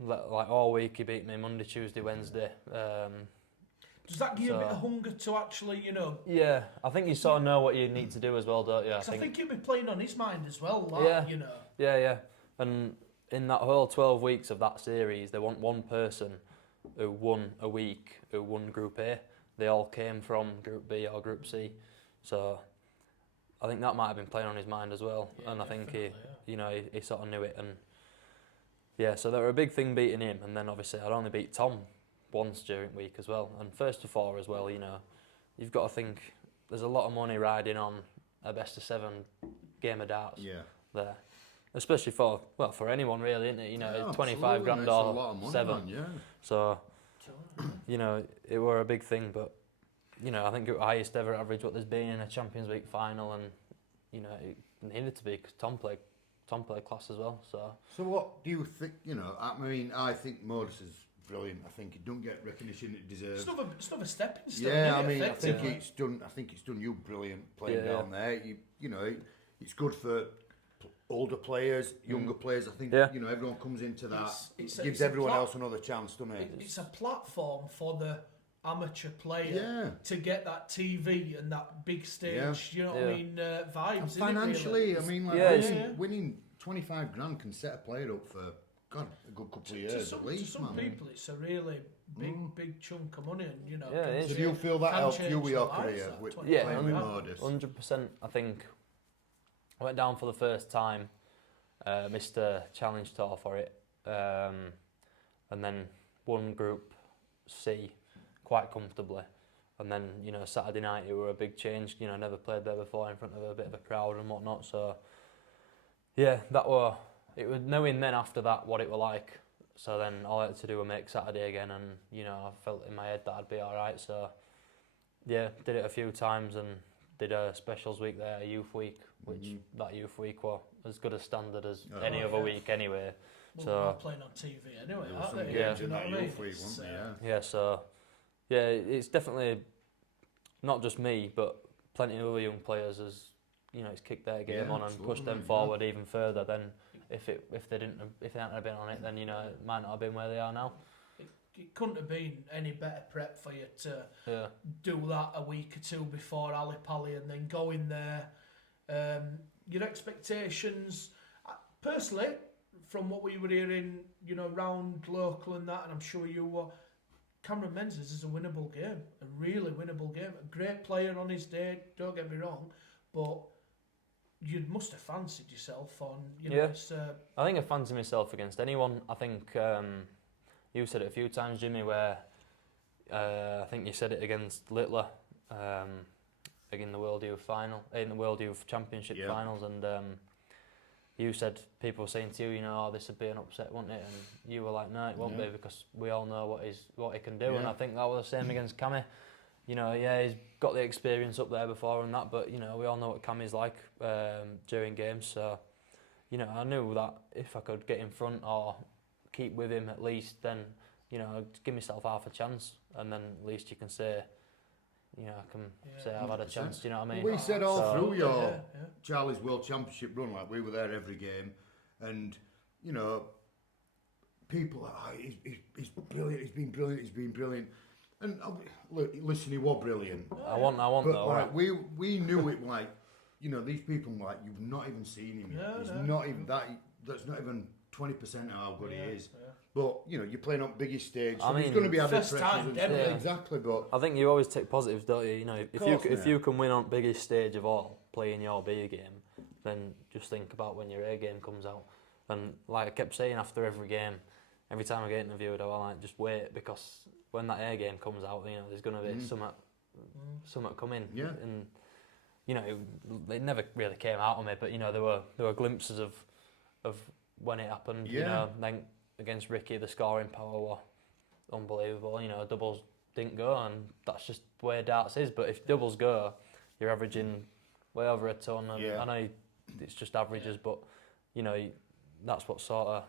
Like all week he beat me Monday, Tuesday, Wednesday. Does that give you a bit of hunger to actually, you know? Yeah, I think you sort of know what you need to do as well, don't you? I think you'll be playing on his mind as well, you know. Yeah. And in that whole 12 weeks of that series, they want one person who won a week, who won Group A. They all came from Group B or Group C. So I think that might have been playing on his mind as well. Yeah, and I think he sort of knew it. And yeah, so they were a big thing beating him. And then obviously I'd only beat Tom once during week as well, and first to four as well. You know, you've got to think there's a lot of money riding on a best of 7 game of darts there, especially for anyone really, isn't it? You know, 25 grand or 7. So you know, it were a big thing, but you know, I think it was the highest ever average what there's been in a Champions League final, and you know, it needed to be because Tom played class as well. So what do you think? You know, I mean, I think Modus is brilliant. I think it don't get recognition it deserves. It's not a stepping stone. Yeah, I mean, I think it's done you brilliant playing down there. You know, it's good for older players, younger players. I think you know, everyone comes into that. Gives everyone else another chance, doesn't it? It's a platform for the amateur player to get that TV and that big stage. You know what I mean? Vibes. And financially, isn't it, really? I mean, like winning 25 grand can set a player up for a good couple of years at least. To some people, it's a really big chunk of money, and you know. Yeah, so do you feel that helped you with your career? Playing with Modus? 100%. I think I went down for the first time, missed a challenge tour for it, and then won Group C quite comfortably. And then, you know, Saturday night it were a big change. You know, never played there before in front of a bit of a crowd and whatnot. So yeah, it was knowing then after that what it were like. So then all I had to do was make Saturday again, and you know, I felt in my head that I'd be all right. So yeah, did it a few times and did a specials week there, a youth week, which that youth week was as good a standard as any other week anyway. Well, so we're playing on TV anyway, aren't they? Yeah, in that youth week, wasn't they? Yeah, so yeah, it's definitely not just me, but plenty of other young players as you know, it's kicked their game on and pushed them forward even further. Then if they hadn't have been on it, then you know, it might not have been where they are now. It couldn't have been any better prep for you to do that a week or two before Ali Pally, and then go in there. your expectations, personally, from what we were hearing, you know, round local and that, and I'm sure you were, Cameron Menzies is a winnable game, a really winnable game. A great player on his day, don't get me wrong, but you must have fancied yourself on, you know, I think I fancy myself against anyone. I think you said it a few times, Jimmy, where I think you said it against Littler in the World Youth final, in the World Youth Championship finals, and you said people were saying to you, you know, this would be an upset, wouldn't it? And you were like, no, it won't be, because we all know what he can do. And I think that was the same against Cammy. You know, he's got the experience up there before and that, but you know, we all know what Cammy's like during games. So, you know, I knew that if I could get in front or keep with him at least, then, you know, I'd give myself half a chance, and then at least you can say, you know, I can say I've had a chance. Do you know what I mean? We said all through your Charlie's World Championship run, like we were there every game, and you know, people are, he's brilliant. He's been brilliant. And look, listen, he was brilliant. I want but, though. Like, we knew it, like, you know, these people, like, you've not even seen him. He's not even that. That's not even 20% of how good he is. Yeah. But you know, you're playing on biggest stage, so he's going to be added pressure. Exactly, but I think you always take positives, don't you? You know, if you can win on biggest stage of all, playing your B game, then just think about when your A game comes out. And like I kept saying after every game, every time I get interviewed, I was like, just wait, because when that A game comes out, you know, there's going to be something coming. Yeah. And you know, it never really came out of me, but you know, there were glimpses of when it happened. Yeah. You know, then against Ricky, the scoring power was unbelievable. You know, doubles didn't go, and that's just the way darts is. But if doubles go, you're averaging way over a ton. And I know it's just averages, but you know, that's what sort of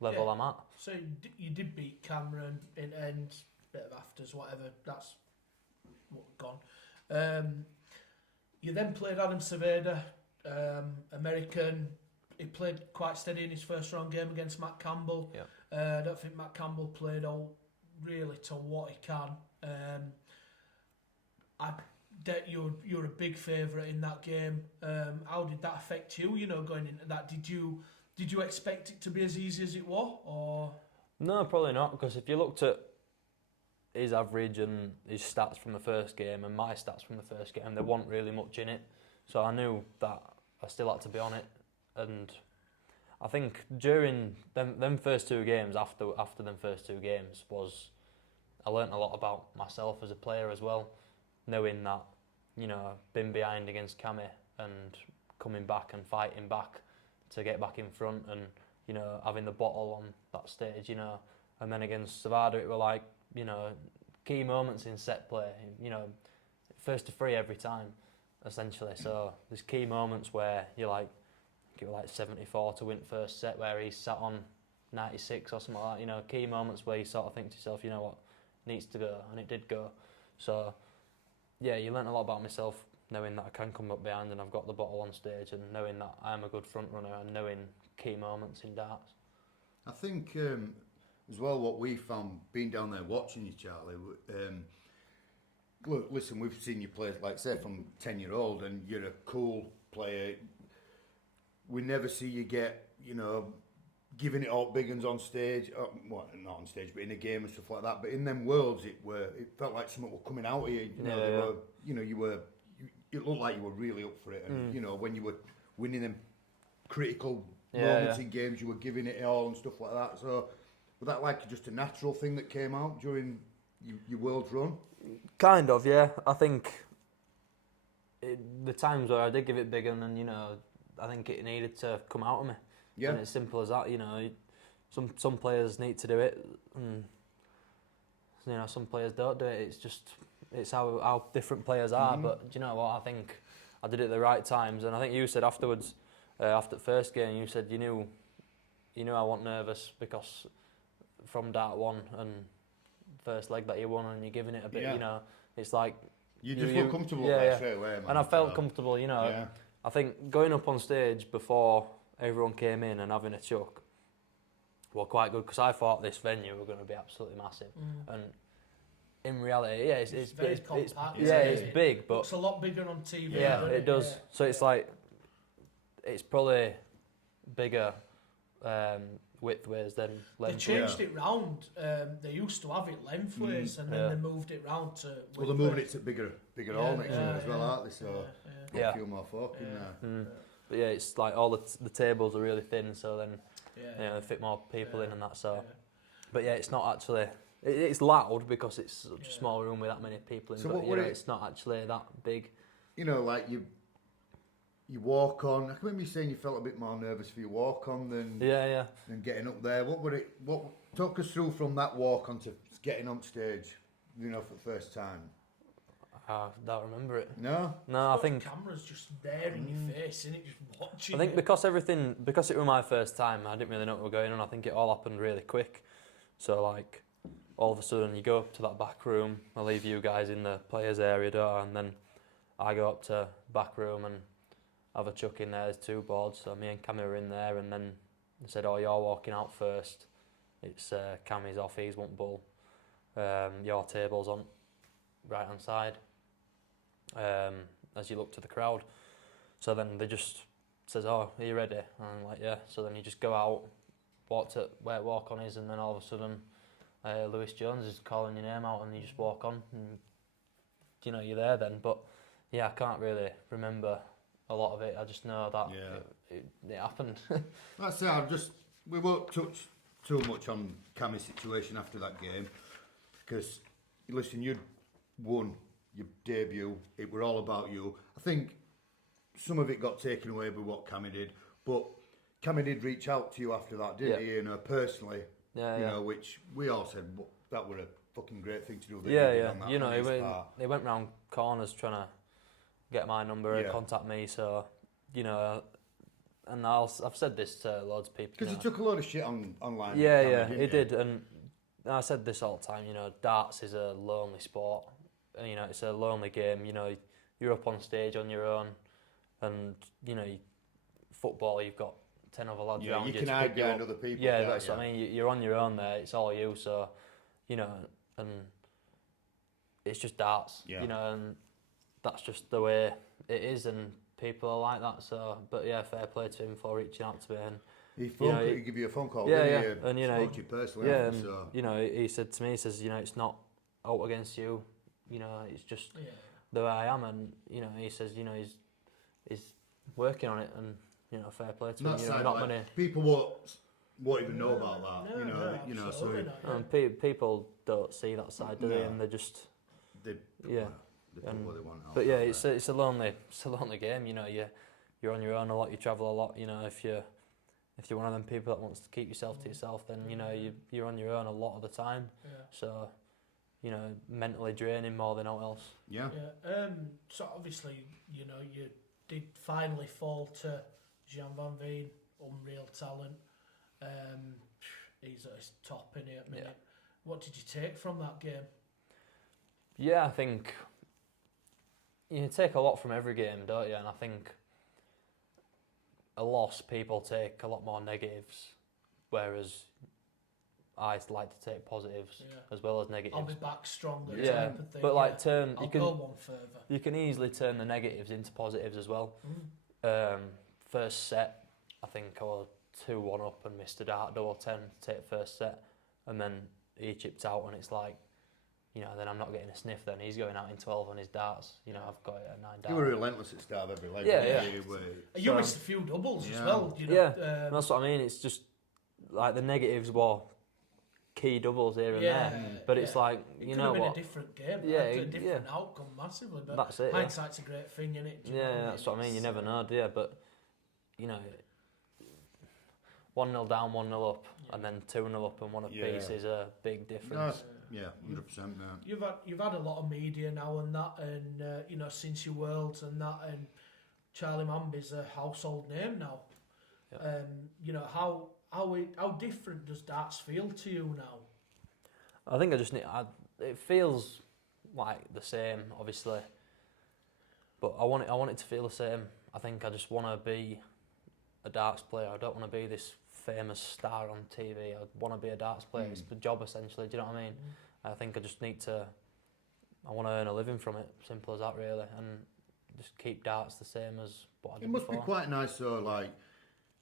level I'm at. So you did beat Cameron in end, bit of afters, whatever. That's gone. You then played Adam Cerveda, American. He played quite steady in his first round game against Matt Campbell. Yeah. I don't think Matt Campbell played all really to what he can. You're a big favourite in that game. How did that affect you? You know, going into that, did you expect it to be as easy as it was, or? No, probably not. Because if you looked at his average and his stats from the first game and my stats from the first game, there wasn't really much in it. So I knew that I still had to be on it. And I think during them first two games, after them first two games, I learnt a lot about myself as a player as well, knowing that, you know, I've been behind against Cammy and coming back and fighting back to get back in front, and you know, having the bottle on that stage, you know, and then against Savada it were like, you know, key moments in set play, you know, first to three every time, essentially. So there's key moments where you're like, it was like 74 to win first set, where he sat on 96 or something like that. You know, key moments where you sort of think to yourself, you know what, needs to go, and it did go. So yeah, you learnt a lot about myself, knowing that I can come up behind and I've got the bottle on stage, and knowing that I'm a good front runner, and knowing key moments in darts. I think as well, what we found being down there watching you, Charlie. Look, listen, we've seen you play, like say, from 10-year-old, and you're a cool player. We never see you get, you know, giving it all big uns on stage. Well, not on stage, but in a game and stuff like that. But in them worlds, it felt like something was coming out of you. It looked like you were really up for it. And you know, when you were winning them critical moments in games, you were giving it all and stuff like that. So was that like just a natural thing that came out during your world run? Kind of, yeah. I think the times where I did give it big, and then, you know, I think it needed to come out of me. Yeah. And it's simple as that, you know. Some players need to do it, and you know, some players don't do it. It's how different players are. But do you know what? I think I did it at the right times, and I think you said afterwards, after the first game, you said you knew I wasn't nervous, because from dart one and first leg that you won, and you're giving it a bit, you know, it's like you just feel comfortable straight away, man. And I felt comfortable, you know. Yeah. I think going up on stage before everyone came in and having a chuck were quite good, because I thought this venue were going to be absolutely massive. And in reality, yeah, it's very compact. It's big, but looks a lot bigger on TV. Yeah, it does. Yeah. So it's like it's probably bigger widthways than They lengthways. changed it round. They used to have it lengthways, and then they moved it round to. Well, they're moving it to bigger hall next year as well, aren't they? So got a few more folk in there. But yeah, it's like all the tables are really thin, so then they fit more people in and that. So, but yeah, it's not actually. It's loud because it's such a small room with that many people in. So but it's not actually that big. You know, like you walk on. I can remember you saying you felt a bit more nervous for your walk on than getting up there. What talk us through from that walk on to getting on stage? You know, for the first time. I don't remember it. No, I think the camera's just there in your face, and it just watching. I think because it was my first time, I didn't really know what was going on. I think it all happened really quick. So like, all of a sudden you go up to that back room. I leave you guys in the players' area door, and then I go up to back room and have a chuck in there. There's 2 boards, so me and Cammy are in there, and then they said, "Oh, you're walking out first. It's Cammy's off. He's won't bull. Your table's on right hand side." As you look to the crowd, so then they just says, "Oh, are you ready?" And I'm like, "Yeah." So then you just go out, walk to where walk on is, and then all of a sudden, Lewis Jones is calling your name out, and you just walk on, and you're there then. But yeah, I can't really remember a lot of it. I just know that it happened. that's it. We won't touch too much on Cammy's situation after that game, because listen, you'd won your debut. It were all about you. I think some of it got taken away by what Cammy did, but Cammy did reach out to you after that, didn't he? Personally, which we all said that were a fucking great thing to do. He went round corners trying to get my number and contact me. So, and I've said this to loads of people. Because he took a lot of shit online. He did, and I said this all the time. Darts is a lonely sport. And, it's a lonely game. You're up on stage on your own, and football, you've got 10 other lads around you. You can hide behind other people. Yeah, that's what I mean. You're on your own there. It's all you. So, and it's just darts. And that's just the way it is, and people are like that. So, but yeah, fair play to him for reaching out to me. And he gave you a phone call. Yeah, didn't he? and spoke to you personally. Yeah, and he said to me, he says, it's not out against you. It's just the way I am, and he says, he's working on it, and fair play to him. Not many people won't even know about that. People don't see that side, do they? And they just they what they want. But yeah, it's a lonely game. You're on your own a lot. You travel a lot. If you're one of them people that wants to keep yourself to yourself, then you're on your own a lot of the time. Yeah. So. Mentally draining more than all else. Yeah. So obviously, you did finally fall to Jan van Veen, unreal talent. He's at his top in here at minute. What did you take from that game? Yeah, I think you take a lot from every game, don't you? And I think a loss, people take a lot more negatives, whereas I like to take positives as well as negatives. I'll be back stronger. Yeah, type of thing. But I'll go one further. You can easily turn the negatives into positives as well. First set, I think I was 2-1 up and missed a dart double 10 to take first set, and then he chipped out, and it's like, then I'm not getting a sniff. Then he's going out in 12 on his darts. I've got it at 9 darts. You were relentless at the start of every leg. You missed a few doubles as well. That's what I mean. It's just like the negatives were key doubles here and there, but it's like it could have been a different game, a different outcome massively. But that's it. Hindsight's a great thing, isn't it? That's what I mean. You never know, do you? But 1-0 down, 1-0 up, and then 2-0 up and one apiece is a big difference. 100%. You've had a lot of media now and that, and since your Worlds and that, and Charlie Manby's a household name now. Yeah. How different does darts feel to you now? I think it feels like the same, obviously, but I want it to feel the same. I think I just want to be a darts player. I don't want to be this famous star on TV. I want to be a darts player. It's the job essentially. Do you know what I mean? I think I just need to. I want to earn a living from it. Simple as that, really. And just keep darts the same as what I did It must before. be quite nice, though, like,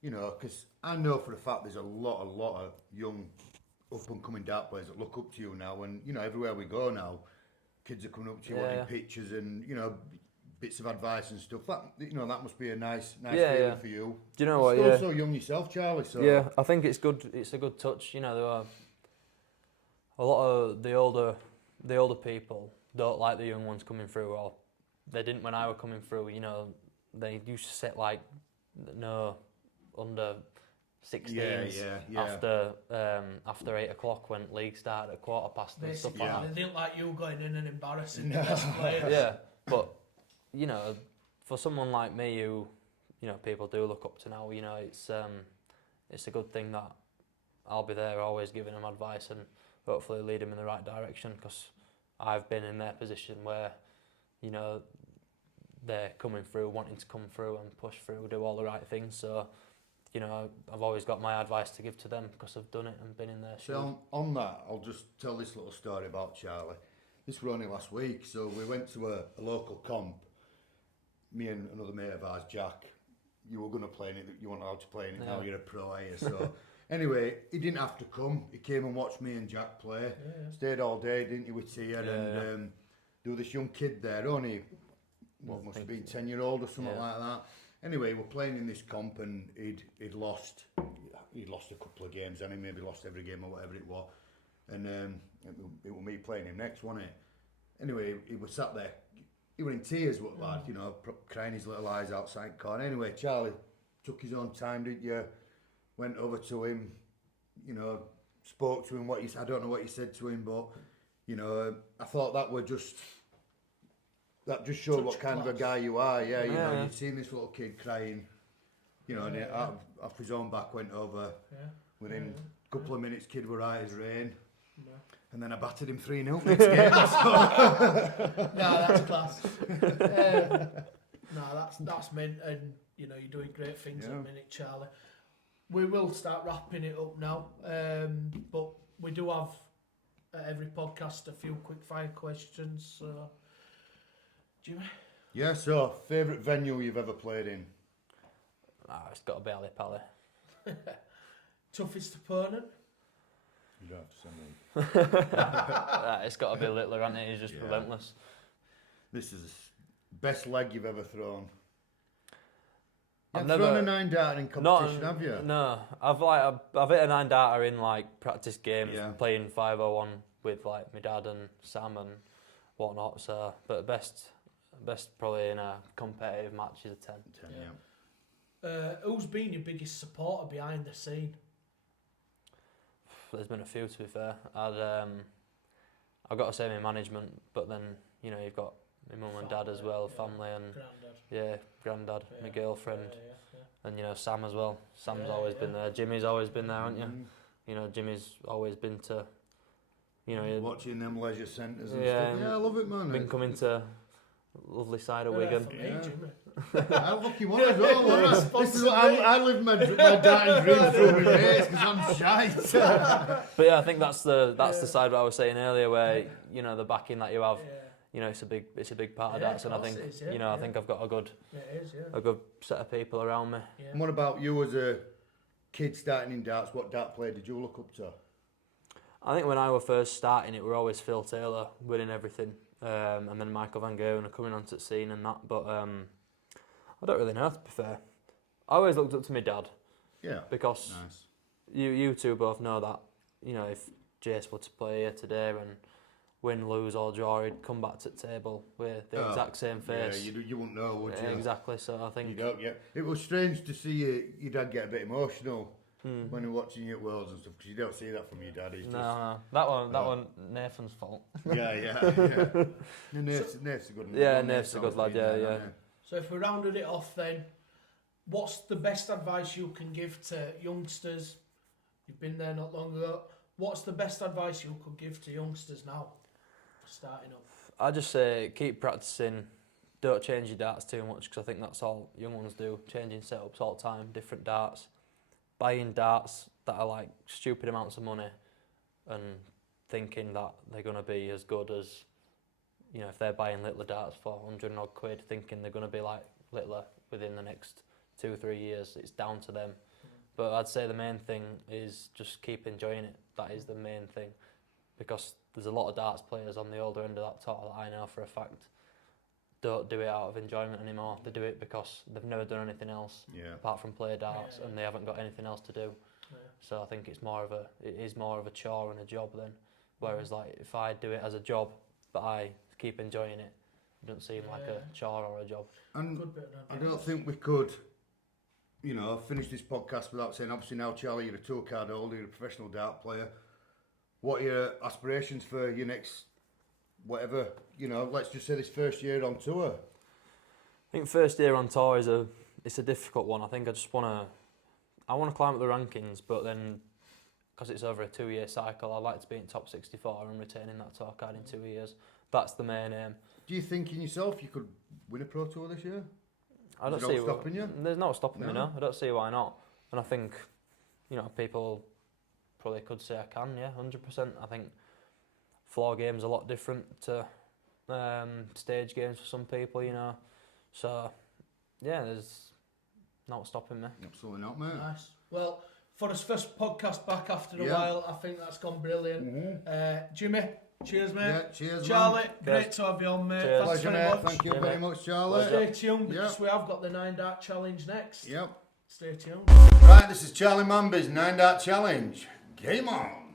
you know, because I know for a fact there's a lot of young up-and-coming dart players that look up to you now, and, you know, everywhere we go now, kids are coming up to you wanting pictures and, you know, bits of advice and stuff. That, you know, that must be a nice feeling for you. Do you know You're what? still so young yourself, Charlie. So Yeah, I think it's good. It's a good touch. You know, there are a lot of the older people don't like the young ones coming through, or they didn't when I were coming through. You know, they used to set like no under 16s after 8 o'clock when league started at 1:15 and stuff like that. They didn't like you going in and embarrassing the best players. Yeah, but you know, for someone like me who, you know, people do look up to now, you know, it's a good thing that I'll be there always giving them advice and hopefully lead them in the right direction, because I've been in their position where, you know, they're coming through, wanting to come through and push through, do all the right things. So, you know, I've always got my advice to give to them because I've done it and been in their shoes. So on that, I'll just tell this little story about Charlie. This was only last week, so we went to a local comp. Me and another mate of ours, Jack. You were going to play in it, you weren't allowed to play in it, now you're a pro here. So anyway, he didn't have to come. He came and watched me and Jack play. Stayed all day, didn't you, with Tia? And there was this young kid there, only, what must have been 10-year-old or something like that. Anyway, we're playing in this comp and he'd lost a couple of games and he maybe lost every game or whatever it was. And it was me playing him next, wasn't it? Anyway, he was sat there. He was in tears, what lad, you know, crying his little eyes outside the corner. Anyway, Charlie took his own time, didn't you? Went over to him, you know, spoke to him. I don't know what he said to him, but, you know, I thought that just showed what kind of a guy you are. Yeah, you know, you'd seen this little kid crying, you know, and off his own back went over. Within a couple of minutes, kid were right as rain. And then I battered him 3-0 next game. No, that's class. No, that's mint, and you know you're doing great things at the minute, Charlie. We will start wrapping it up now, but we do have at every podcast a few quick fire questions. So, Jimmy. Yeah. So, favourite venue you've ever played in? It's got to be Ali Pally. Toughest opponent? You don't have to send me. It's got to be Littler, hasn't it? He's just relentless. This is the best leg you've ever thrown. I've You've never thrown a 9-darter in competition, have you? No, I've hit a 9-darter in like practice games, playing 501 with like my dad and Sam and whatnot. So, but best probably in a competitive match is a 10. 10, Who's been your biggest supporter behind the scene? There's been a few, to be fair. I've got to say my management, but then, you know, you've got my mum and dad as well, family and granddad, my girlfriend, and you know Sam as well. Sam's always been there. Jimmy's always been there, haven't you? You know, Jimmy's always been to, you know, watching them leisure centres and stuff. Yeah, I love it, man. Been coming to lovely side of Wigan. For me, Jimmy. I'm lucky one as well. I live my darting dream through my mates because I'm shite. But yeah, I think that's the side that I was saying earlier, where you know the backing that you have. You know, it's a big part of that, and I think I think I've got a good set of people around me. And what about you as a kid starting in darts? What dart player did you look up to? I think when I was first starting, it were always Phil Taylor winning everything, and then Michael Van Gerwen coming onto the scene and that. But I don't really know, to be fair. I always looked up to my dad. Yeah. Because you two both know that, you know, if Jace were to play here today and win, lose or draw, he'd come back to the table with the exact same face. Yeah, you wouldn't know, would you? Exactly, so I think... You don't, It was strange to see your dad get a bit emotional when you're watching you at Worlds and stuff, because you don't see that from your dad. He's no. That one Nathan's fault. Yeah. Nate's a good lad. Yeah, Nate's a good lad, yeah. So if we rounded it off then, what's the best advice you can give to youngsters? You've been there not long ago. What's the best advice you could give to youngsters now, starting up? I just say keep practicing. Don't change your darts too much, because I think that's all young ones do. Changing setups all the time, different darts. Buying darts that are like stupid amounts of money and thinking that they're going to be as good as you know, if they're buying Littler darts for 100 odd quid, thinking they're going to be like Littler within the next 2 or 3 years, it's down to them. But I'd say the main thing is just keep enjoying it. That is the main thing, because there's a lot of darts players on the older end of that total that I know for a fact don't do it out of enjoyment anymore. They do it because they've never done anything else apart from play darts, and they haven't got anything else to do. So I think it is more of a chore and a job then. Whereas like if I do it as a job but I keep enjoying it, it doesn't seem like a chore or a job. And I don't think we could, you know, finish this podcast without saying, obviously now, Charlie, you're a tour card holder, you're a professional dart player. What are your aspirations for your next, whatever, you know, let's just say this first year on tour? I think first year on tour it's a difficult one. I think I want to climb up the rankings, but then because it's over a 2-year cycle, I'd like to be in top 64 and retaining that tour card in 2 years. That's the main aim. Do you think in yourself you could win a pro tour this year? I don't see There's no stopping you? There's no stopping me, no. I don't see why not. And I think, you know, people probably could say I can, 100%. I think floor game's a lot different to stage games for some people, you know. So, yeah, there's no stopping me. Absolutely not, mate. Nice. Well, for his first podcast back after a while, I think that's gone brilliant. Jimmy, cheers, mate. Yeah, cheers, Charlie, man. great to have you on, mate. Cheers. Thanks Pleasure, very mate. much. Thank you very much, Charlie. Stay tuned because we have got the 9 dart challenge next. Yep. Stay tuned. Right, this is Charlie Manby's 9 dart challenge. Game on.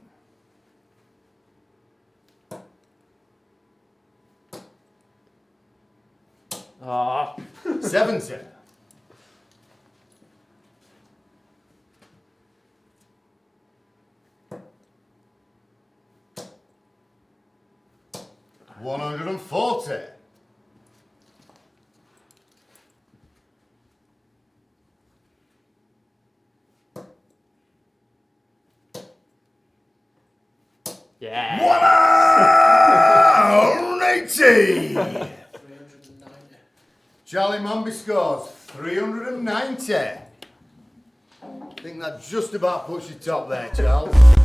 Ah. 70. $140. Yeah. 180. Charlie Manby scores 390. I think that just about puts you top there, Charles.